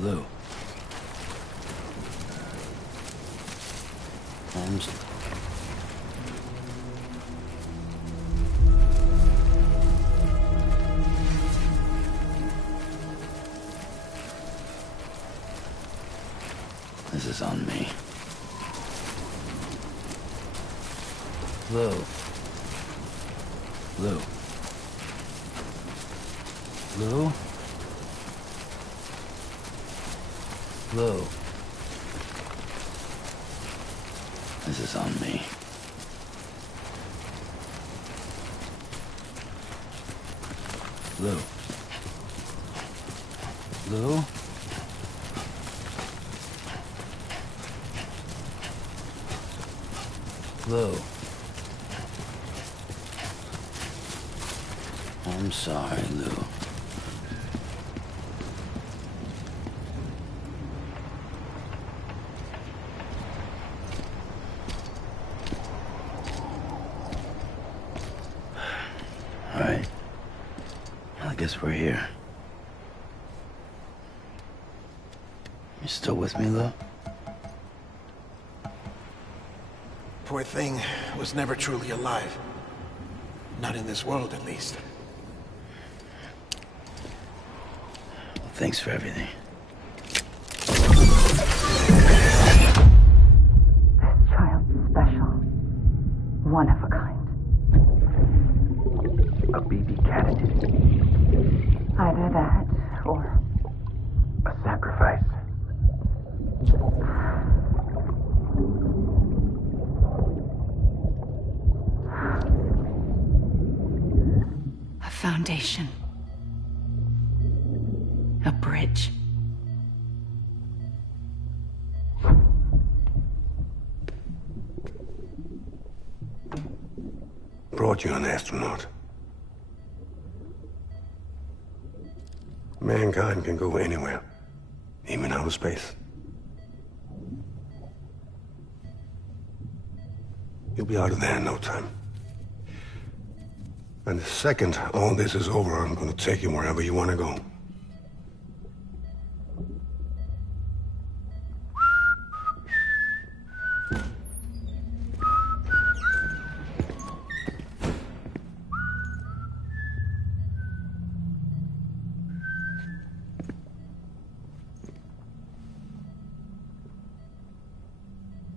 Lou. Holmes. This is on me. Lou. Lou. Lou? Lou. This is on me. Lou. Lou? Lou. I'm sorry, Lou. All right. Well, I guess we're here. You still with me, Lou? Poor thing was never truly alive. Not in this world, at least. Well, thanks for everything. This child's special. One of a kind. A BB candidate. Either that, or... a sacrifice. A foundation. A bridge. Brought you an astronaut. Mankind can go anywhere, even outer space. You'll be out of there in no time. And the second all this is over, I'm gonna take you wherever you want to go.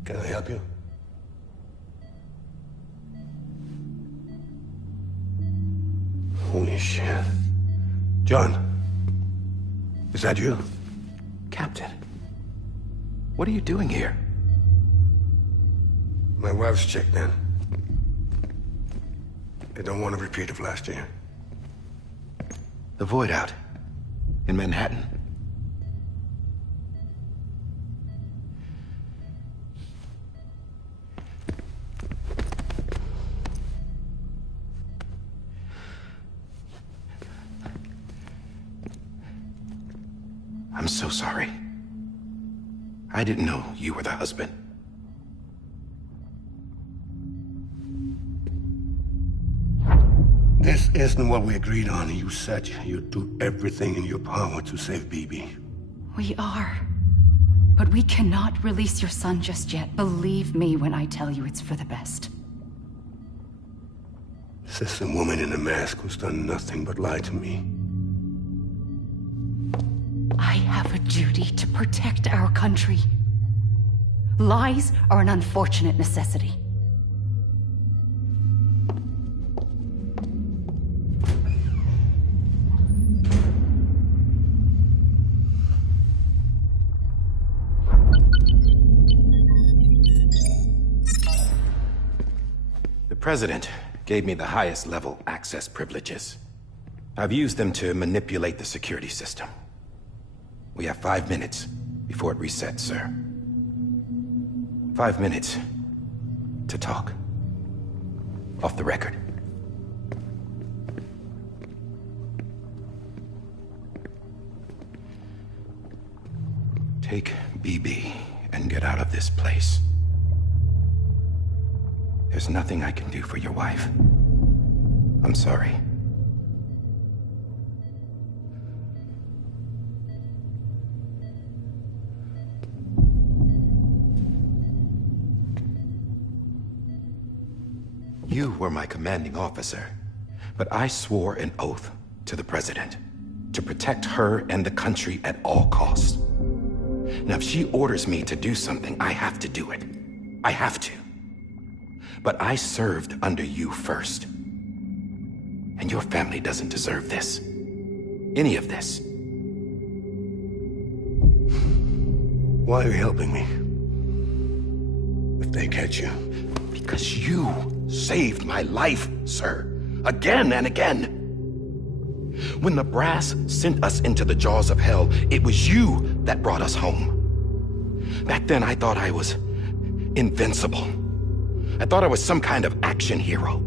Can I help you? Holy shit. John, is that you? Captain, what are you doing here? My wife's checked in. They don't want a repeat of last year. The Void out in Manhattan. I'm so sorry. I didn't know you were the husband. This isn't what we agreed on. You said you'd do everything in your power to save BB. We are. But we cannot release your son just yet. Believe me when I tell you it's for the best. This is a woman in a mask who's done nothing but lie to me. I have a duty to protect our country. Lies are an unfortunate necessity. The President gave me the highest level access privileges. I've used them to manipulate the security system. We have 5 minutes before it resets, sir. 5 minutes to talk. Off the record. Take BB and get out of this place. There's nothing I can do for your wife. I'm sorry. You were my commanding officer, but I swore an oath to the President to protect her and the country at all costs. Now, if she orders me to do something, I have to do it. I have to. But I served under you first. And your family doesn't deserve this. Any of this. Why are you helping me? If they catch you. Because you saved my life, sir. Again and again. When the brass sent us into the jaws of hell, it was you that brought us home. Back then, I thought I was invincible. I thought I was some kind of action hero.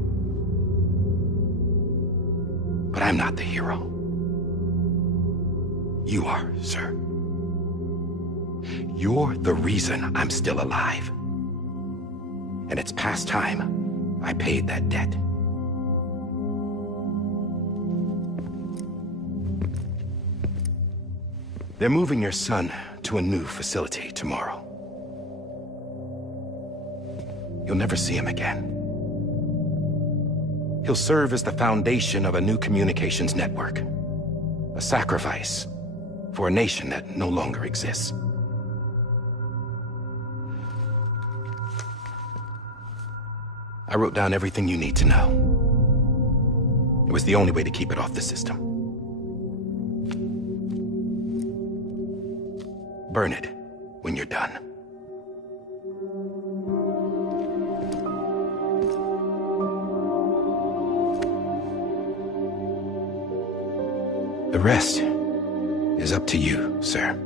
But I'm not the hero. You are, sir. You're the reason I'm still alive. And it's past time I paid that debt. They're moving your son to a new facility tomorrow. You'll never see him again. He'll serve as the foundation of a new communications network. A sacrifice for a nation that no longer exists. I wrote down everything you need to know. It was the only way to keep it off the system. Burn it when you're done. The rest is up to you, sir.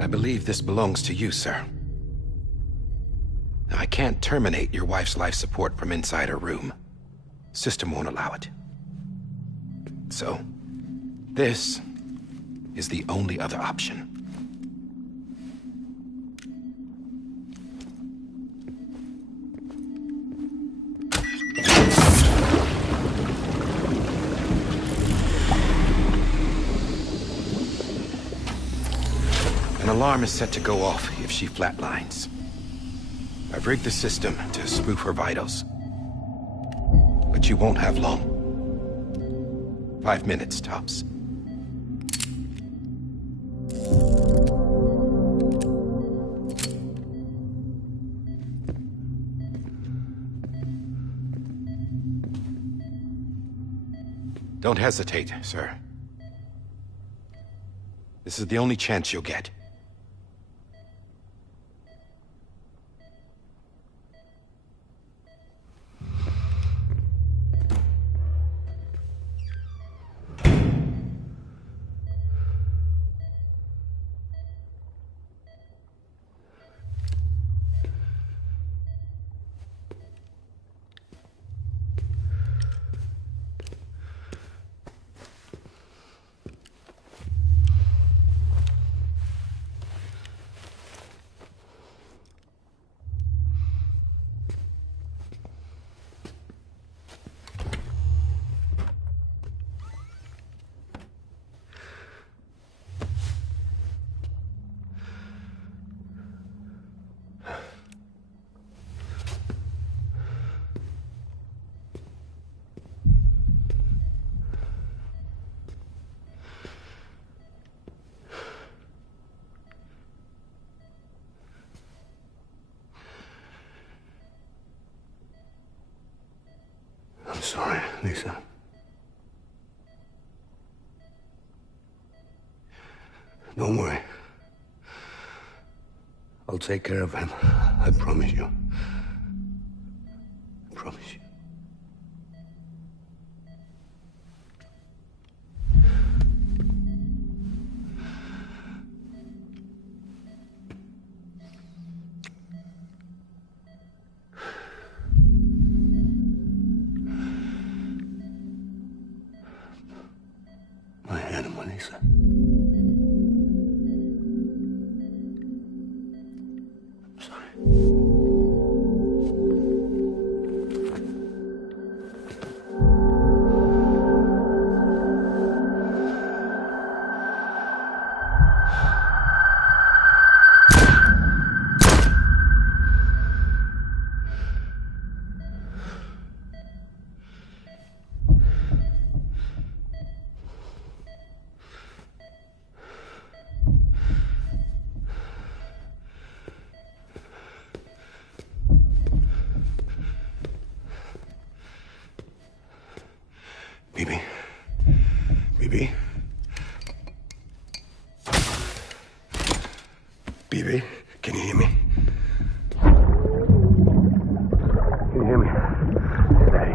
I believe this belongs to you, sir. Now, I can't terminate your wife's life support from inside her room. System won't allow it. So, this is the only other option. An alarm is set to go off if she flatlines. I've rigged the system to spoof her vitals. But you won't have long. 5 minutes, tops. Don't hesitate, sir. This is the only chance you'll get. I'm sorry, Lisa. Don't worry. I'll take care of him. I promise you. I promise you. BB? BB? BB? Can you hear me? Can you hear me? Daddy.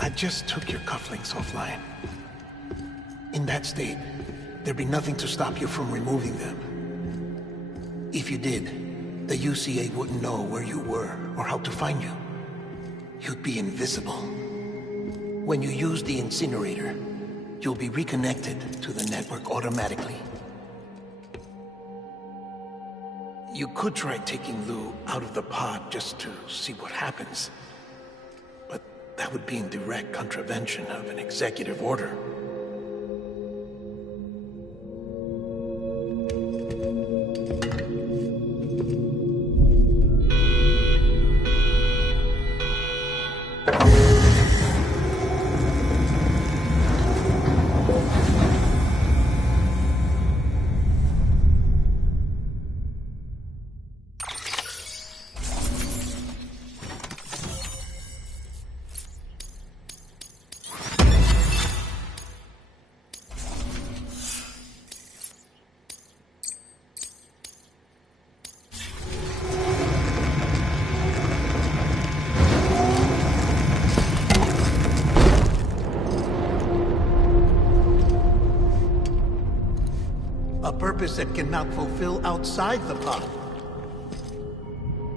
I just took your cufflinks offline. In that state, there'd be nothing to stop you from removing them. If you did, the UCA wouldn't know where you were or how to find you. You'd be invisible. When you use the incinerator, you'll be reconnected to the network automatically. You could try taking Lou out of the pod just to see what happens. But that would be in direct contravention of an executive order. A purpose that cannot fulfill outside the pod.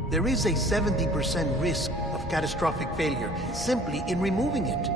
There is a 70% risk of catastrophic failure simply in removing it.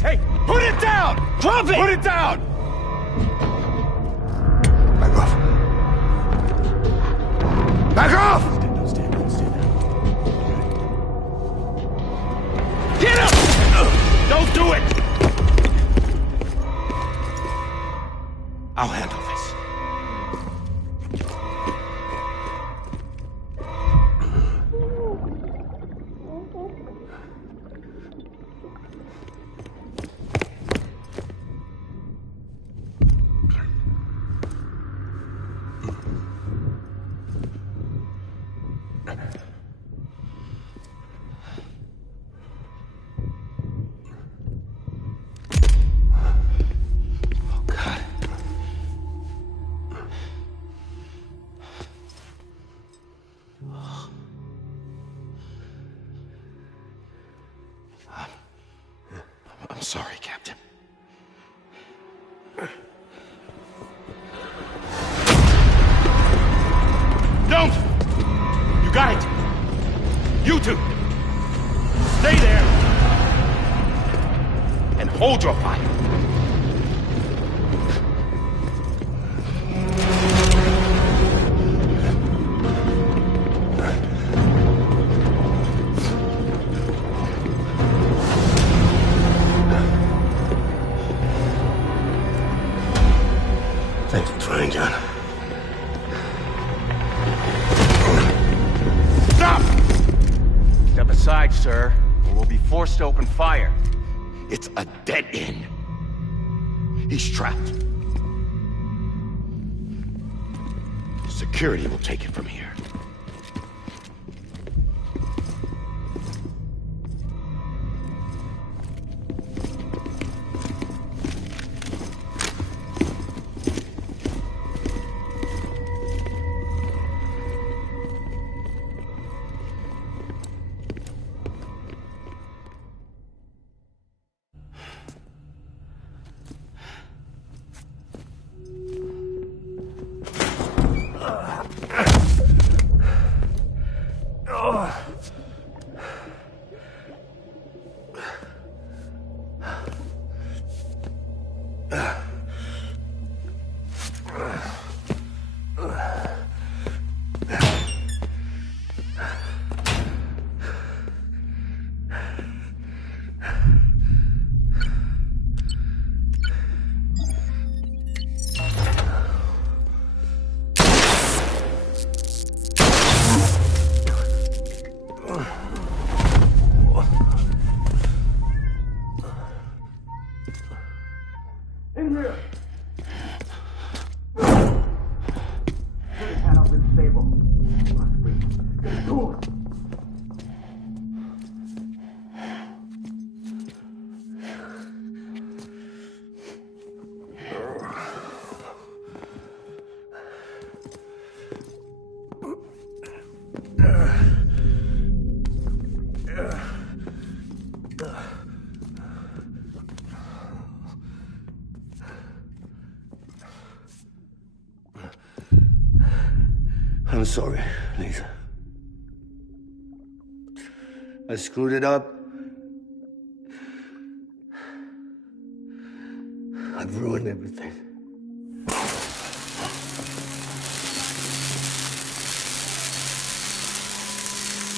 Hey, put it down! Drop it! Put it down! Back off. Back off! Get up! Don't do it! I'll handle this. I'm sorry, Captain. Don't! You got it! You two! Stay there! And hold your fire! Thanks for trying, John. Stop! Step aside, sir, or we'll be forced to open fire. It's a dead end. He's trapped. Security will take it from here. sorry, Lisa. I screwed it up. I've ruined everything.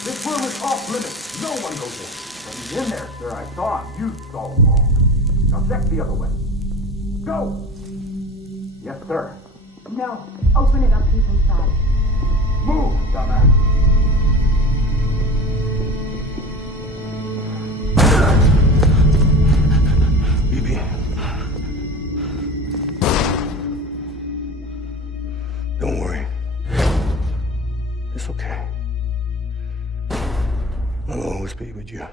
This room is off limits. No one goes in. But he's in there, sir. I saw him. You saw him wrong. Now check the other way. Go! Yes, sir. No. Open it up. He's inside. Move, dumbass. BB. Don't worry. It's okay. I'll always be with you.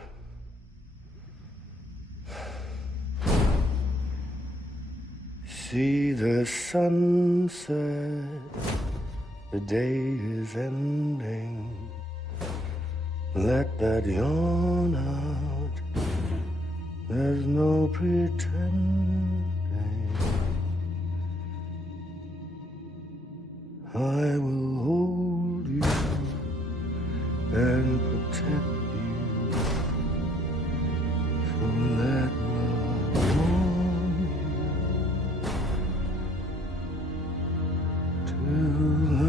See the sunset, the day is ending. Let that yawn out, there's no pretending. I will hold you and protect you. So let love warm you till the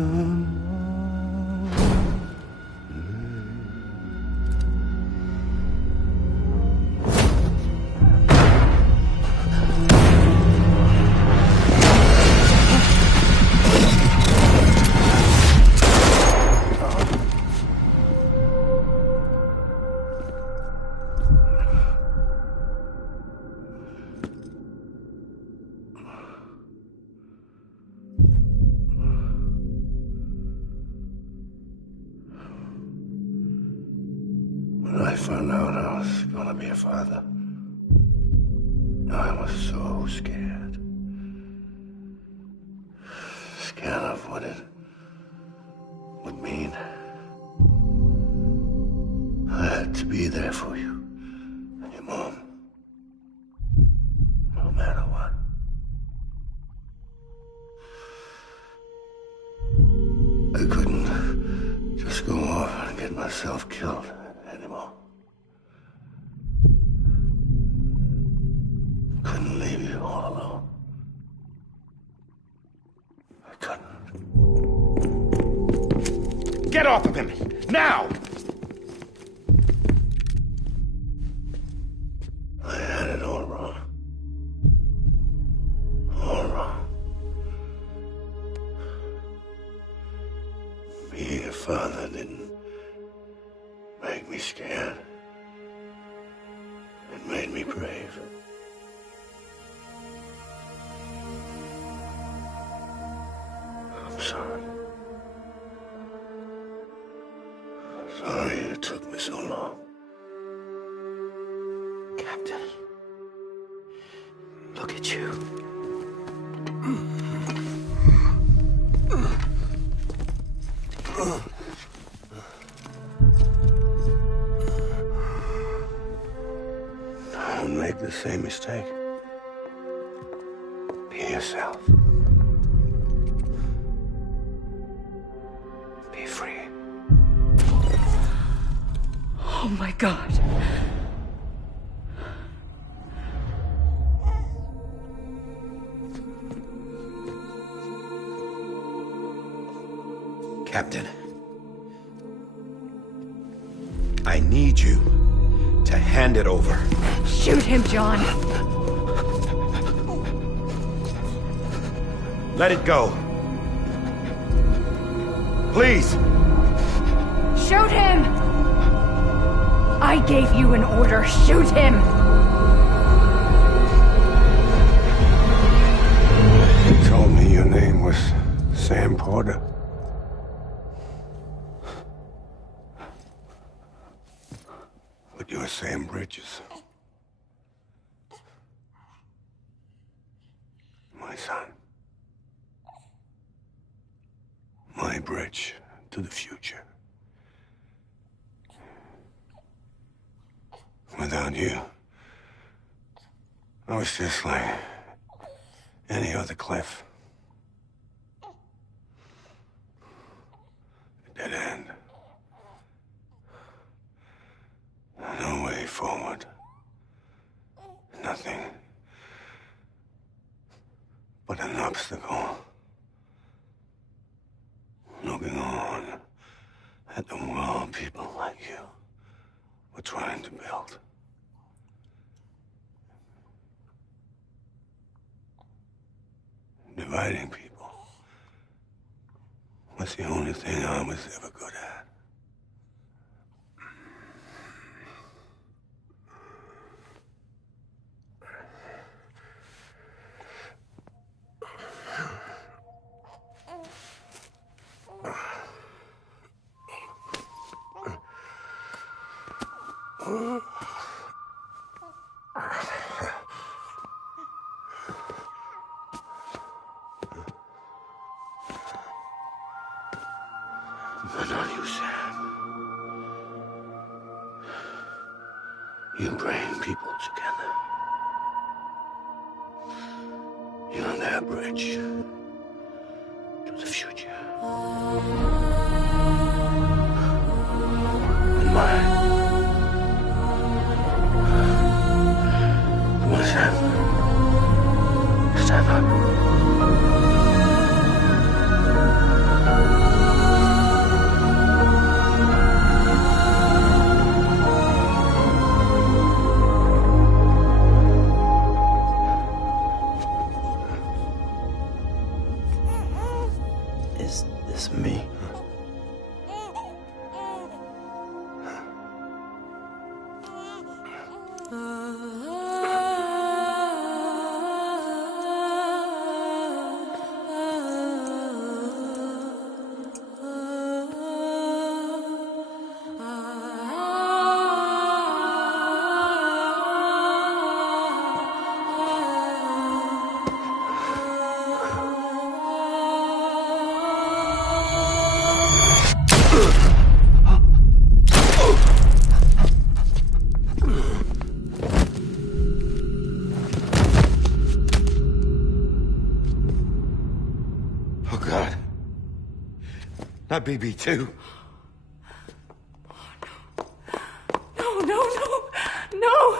When I found out I was gonna be a father, I was so scared. Scared of what it would mean. I had to be there for you and your mom, no matter what. I couldn't just go off and get myself killed anymore. Couldn't leave you all alone. I couldn't. Get off of him! Now! I had it all wrong. All wrong. Being a father didn't make me scared. It made me brave. I'm sorry. Sorry it took me so long. Captain, look at you. Don't make the same mistake. Be yourself. Be free. Oh my God. Captain, I need you to hand it over. Shoot him, John. Let it go. Please. Shoot him! I gave you an order. Shoot him! You told me your name was Sam Porter. But you're Sam Bridges. My son. My bridge to the future. Without you, I was just like any other Cliff. forward. Nothing but an obstacle. Looking on at the world people like you were trying to build. Dividing people was the only thing I was ever good at. But not you, Sam. You bring people together. You're their bridge to the future. And mine. Come on, Sam. Stand up. Is this me? Oh, God. Not BB too. No, no, no, no!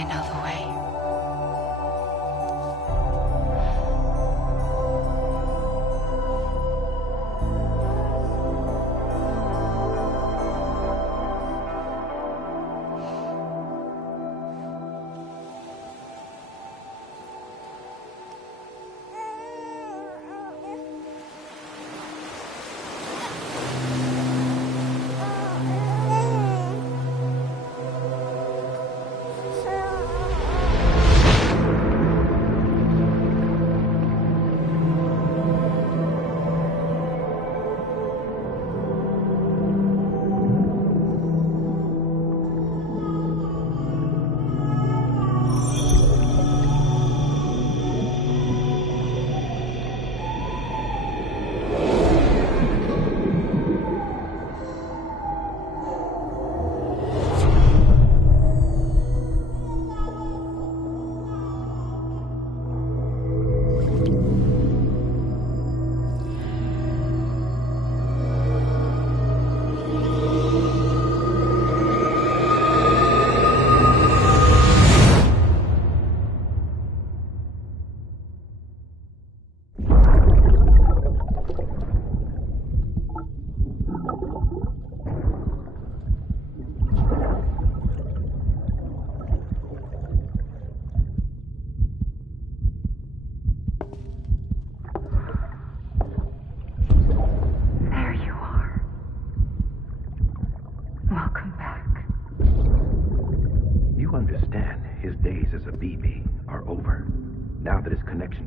I know the way.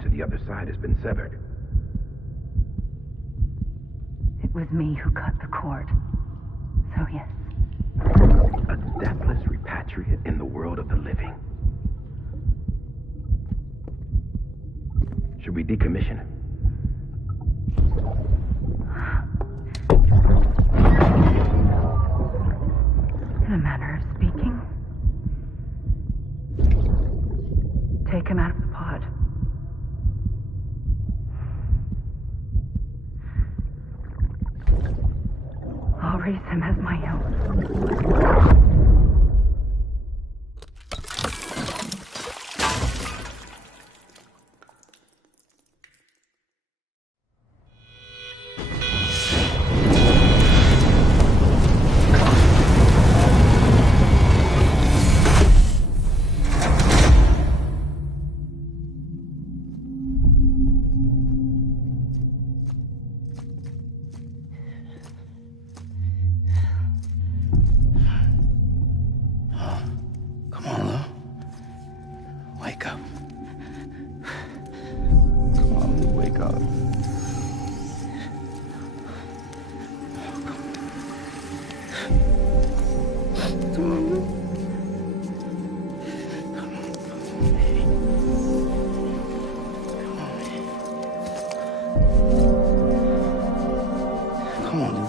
To the other side has been severed. It was me who cut the cord. So yes. A deathless repatriate in the world of the living. Should we decommission him? In a manner of speaking. Take him out of the pod. I'll raise him as my own.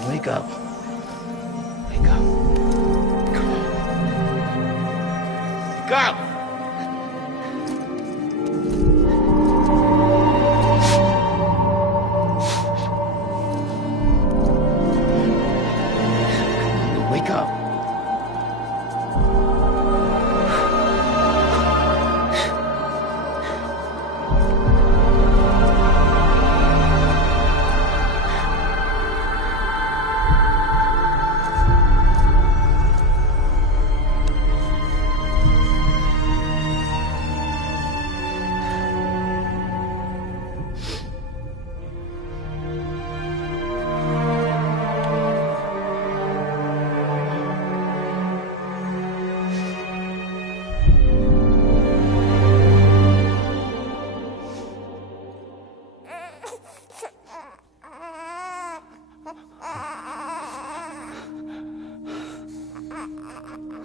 Wake up. Wake up. Come on. Wake up! Wake up.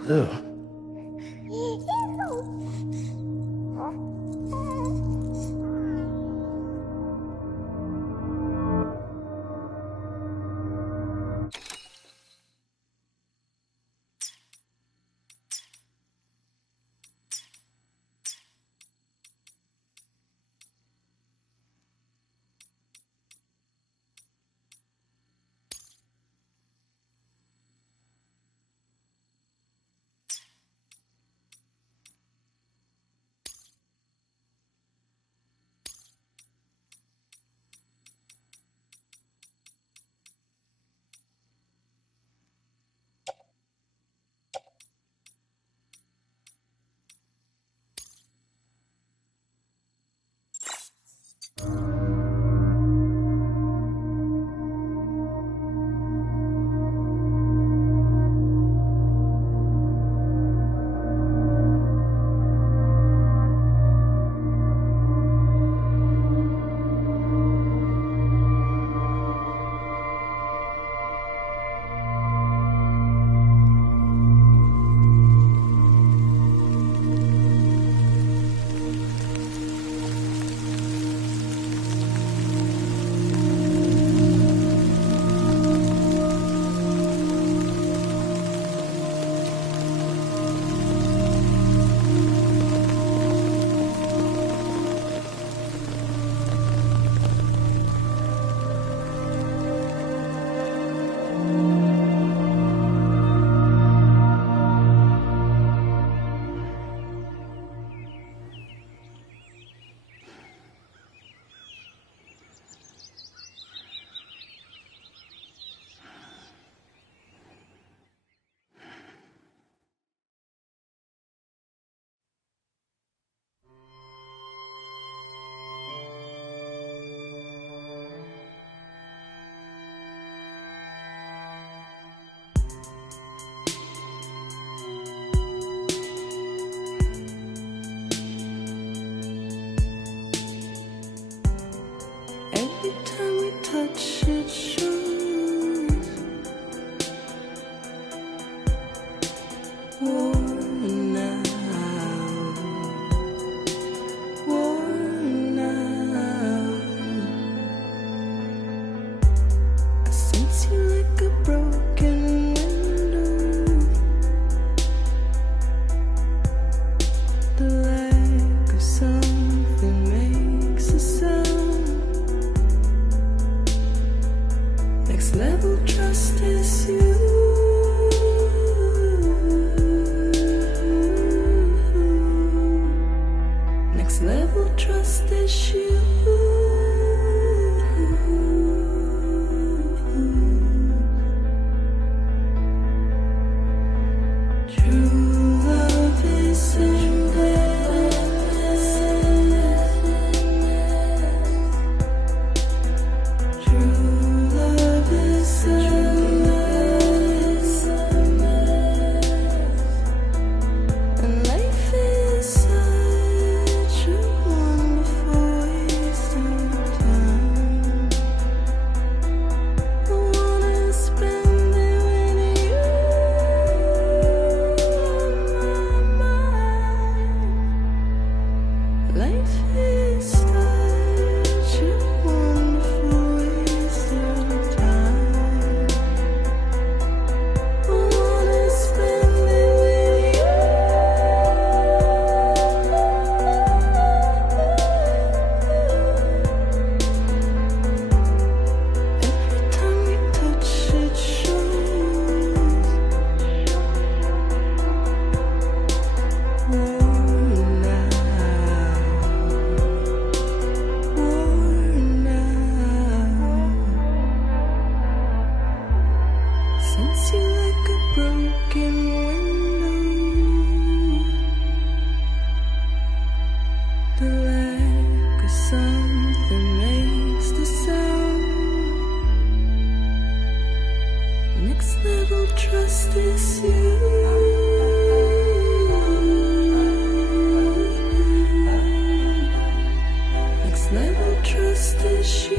Ew. level trust is you. Next level trust is you.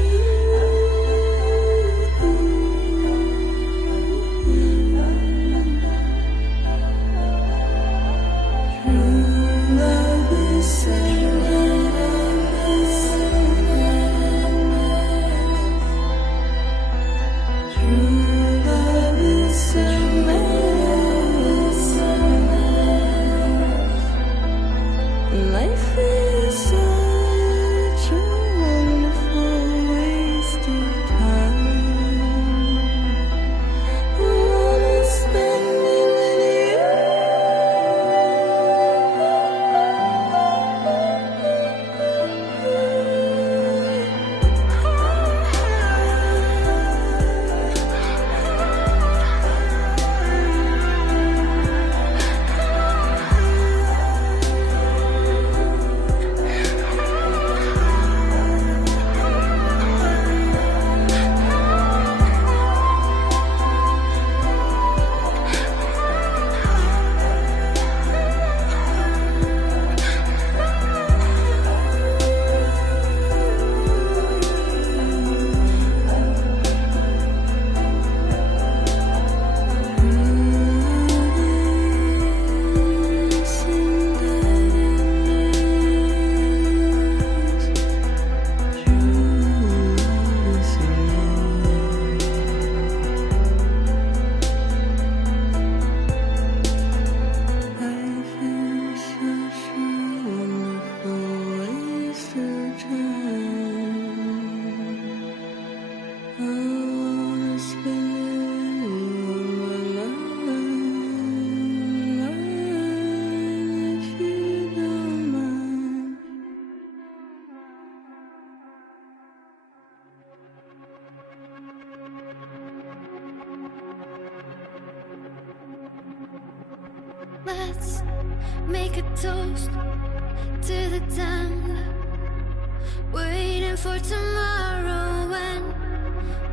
Life is such a wonderful waste of time. I wanna spend it with Let's make a toast to the damned, waiting for tomorrow when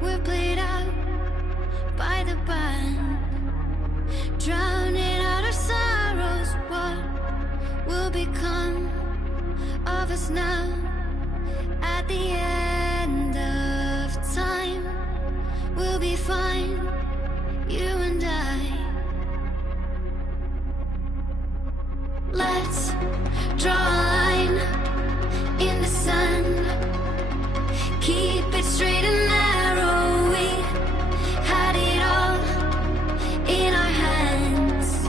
we're played out by the band, drowning out our sorrows. What will become of us now at the end of time? We'll be fine, you and I. Let's draw a line in the sand, keep it straight and narrow. We had it all in our hands.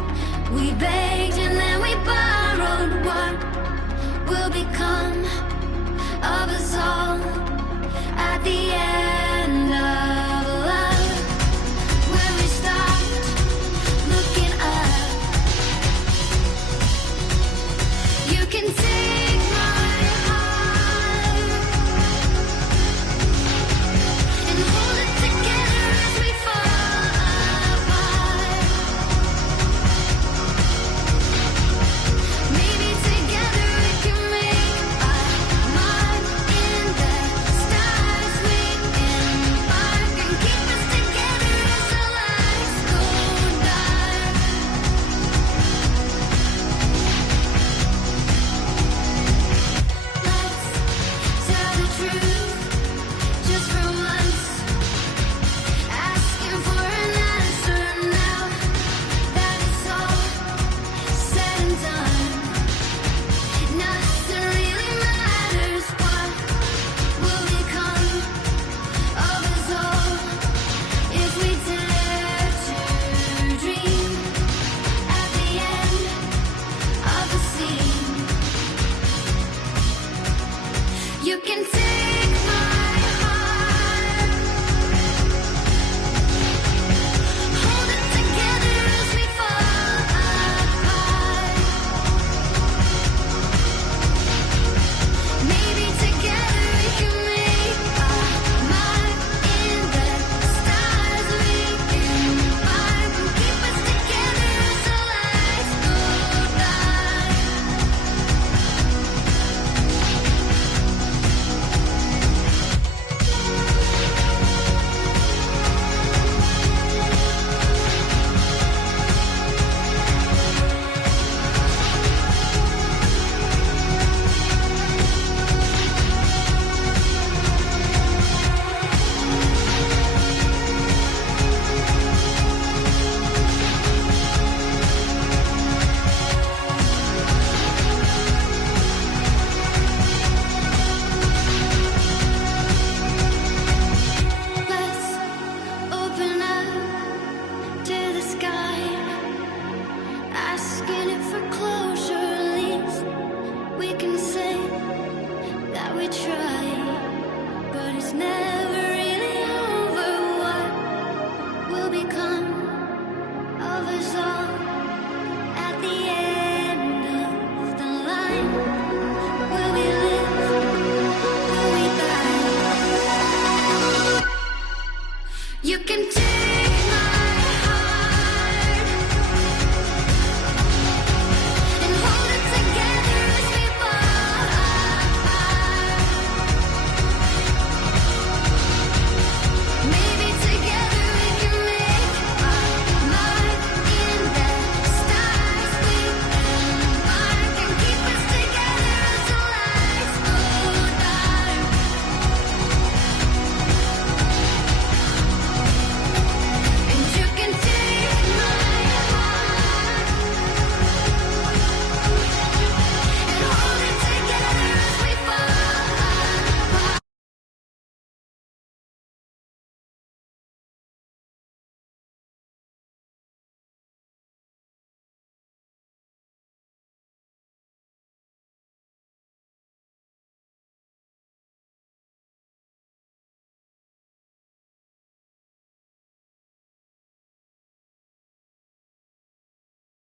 We begged and then we borrowed. What will become of us all at the end of love? When we stopped looking up, you can take my heart and hold it together as we fall apart. Maybe together we can make a mark in the is all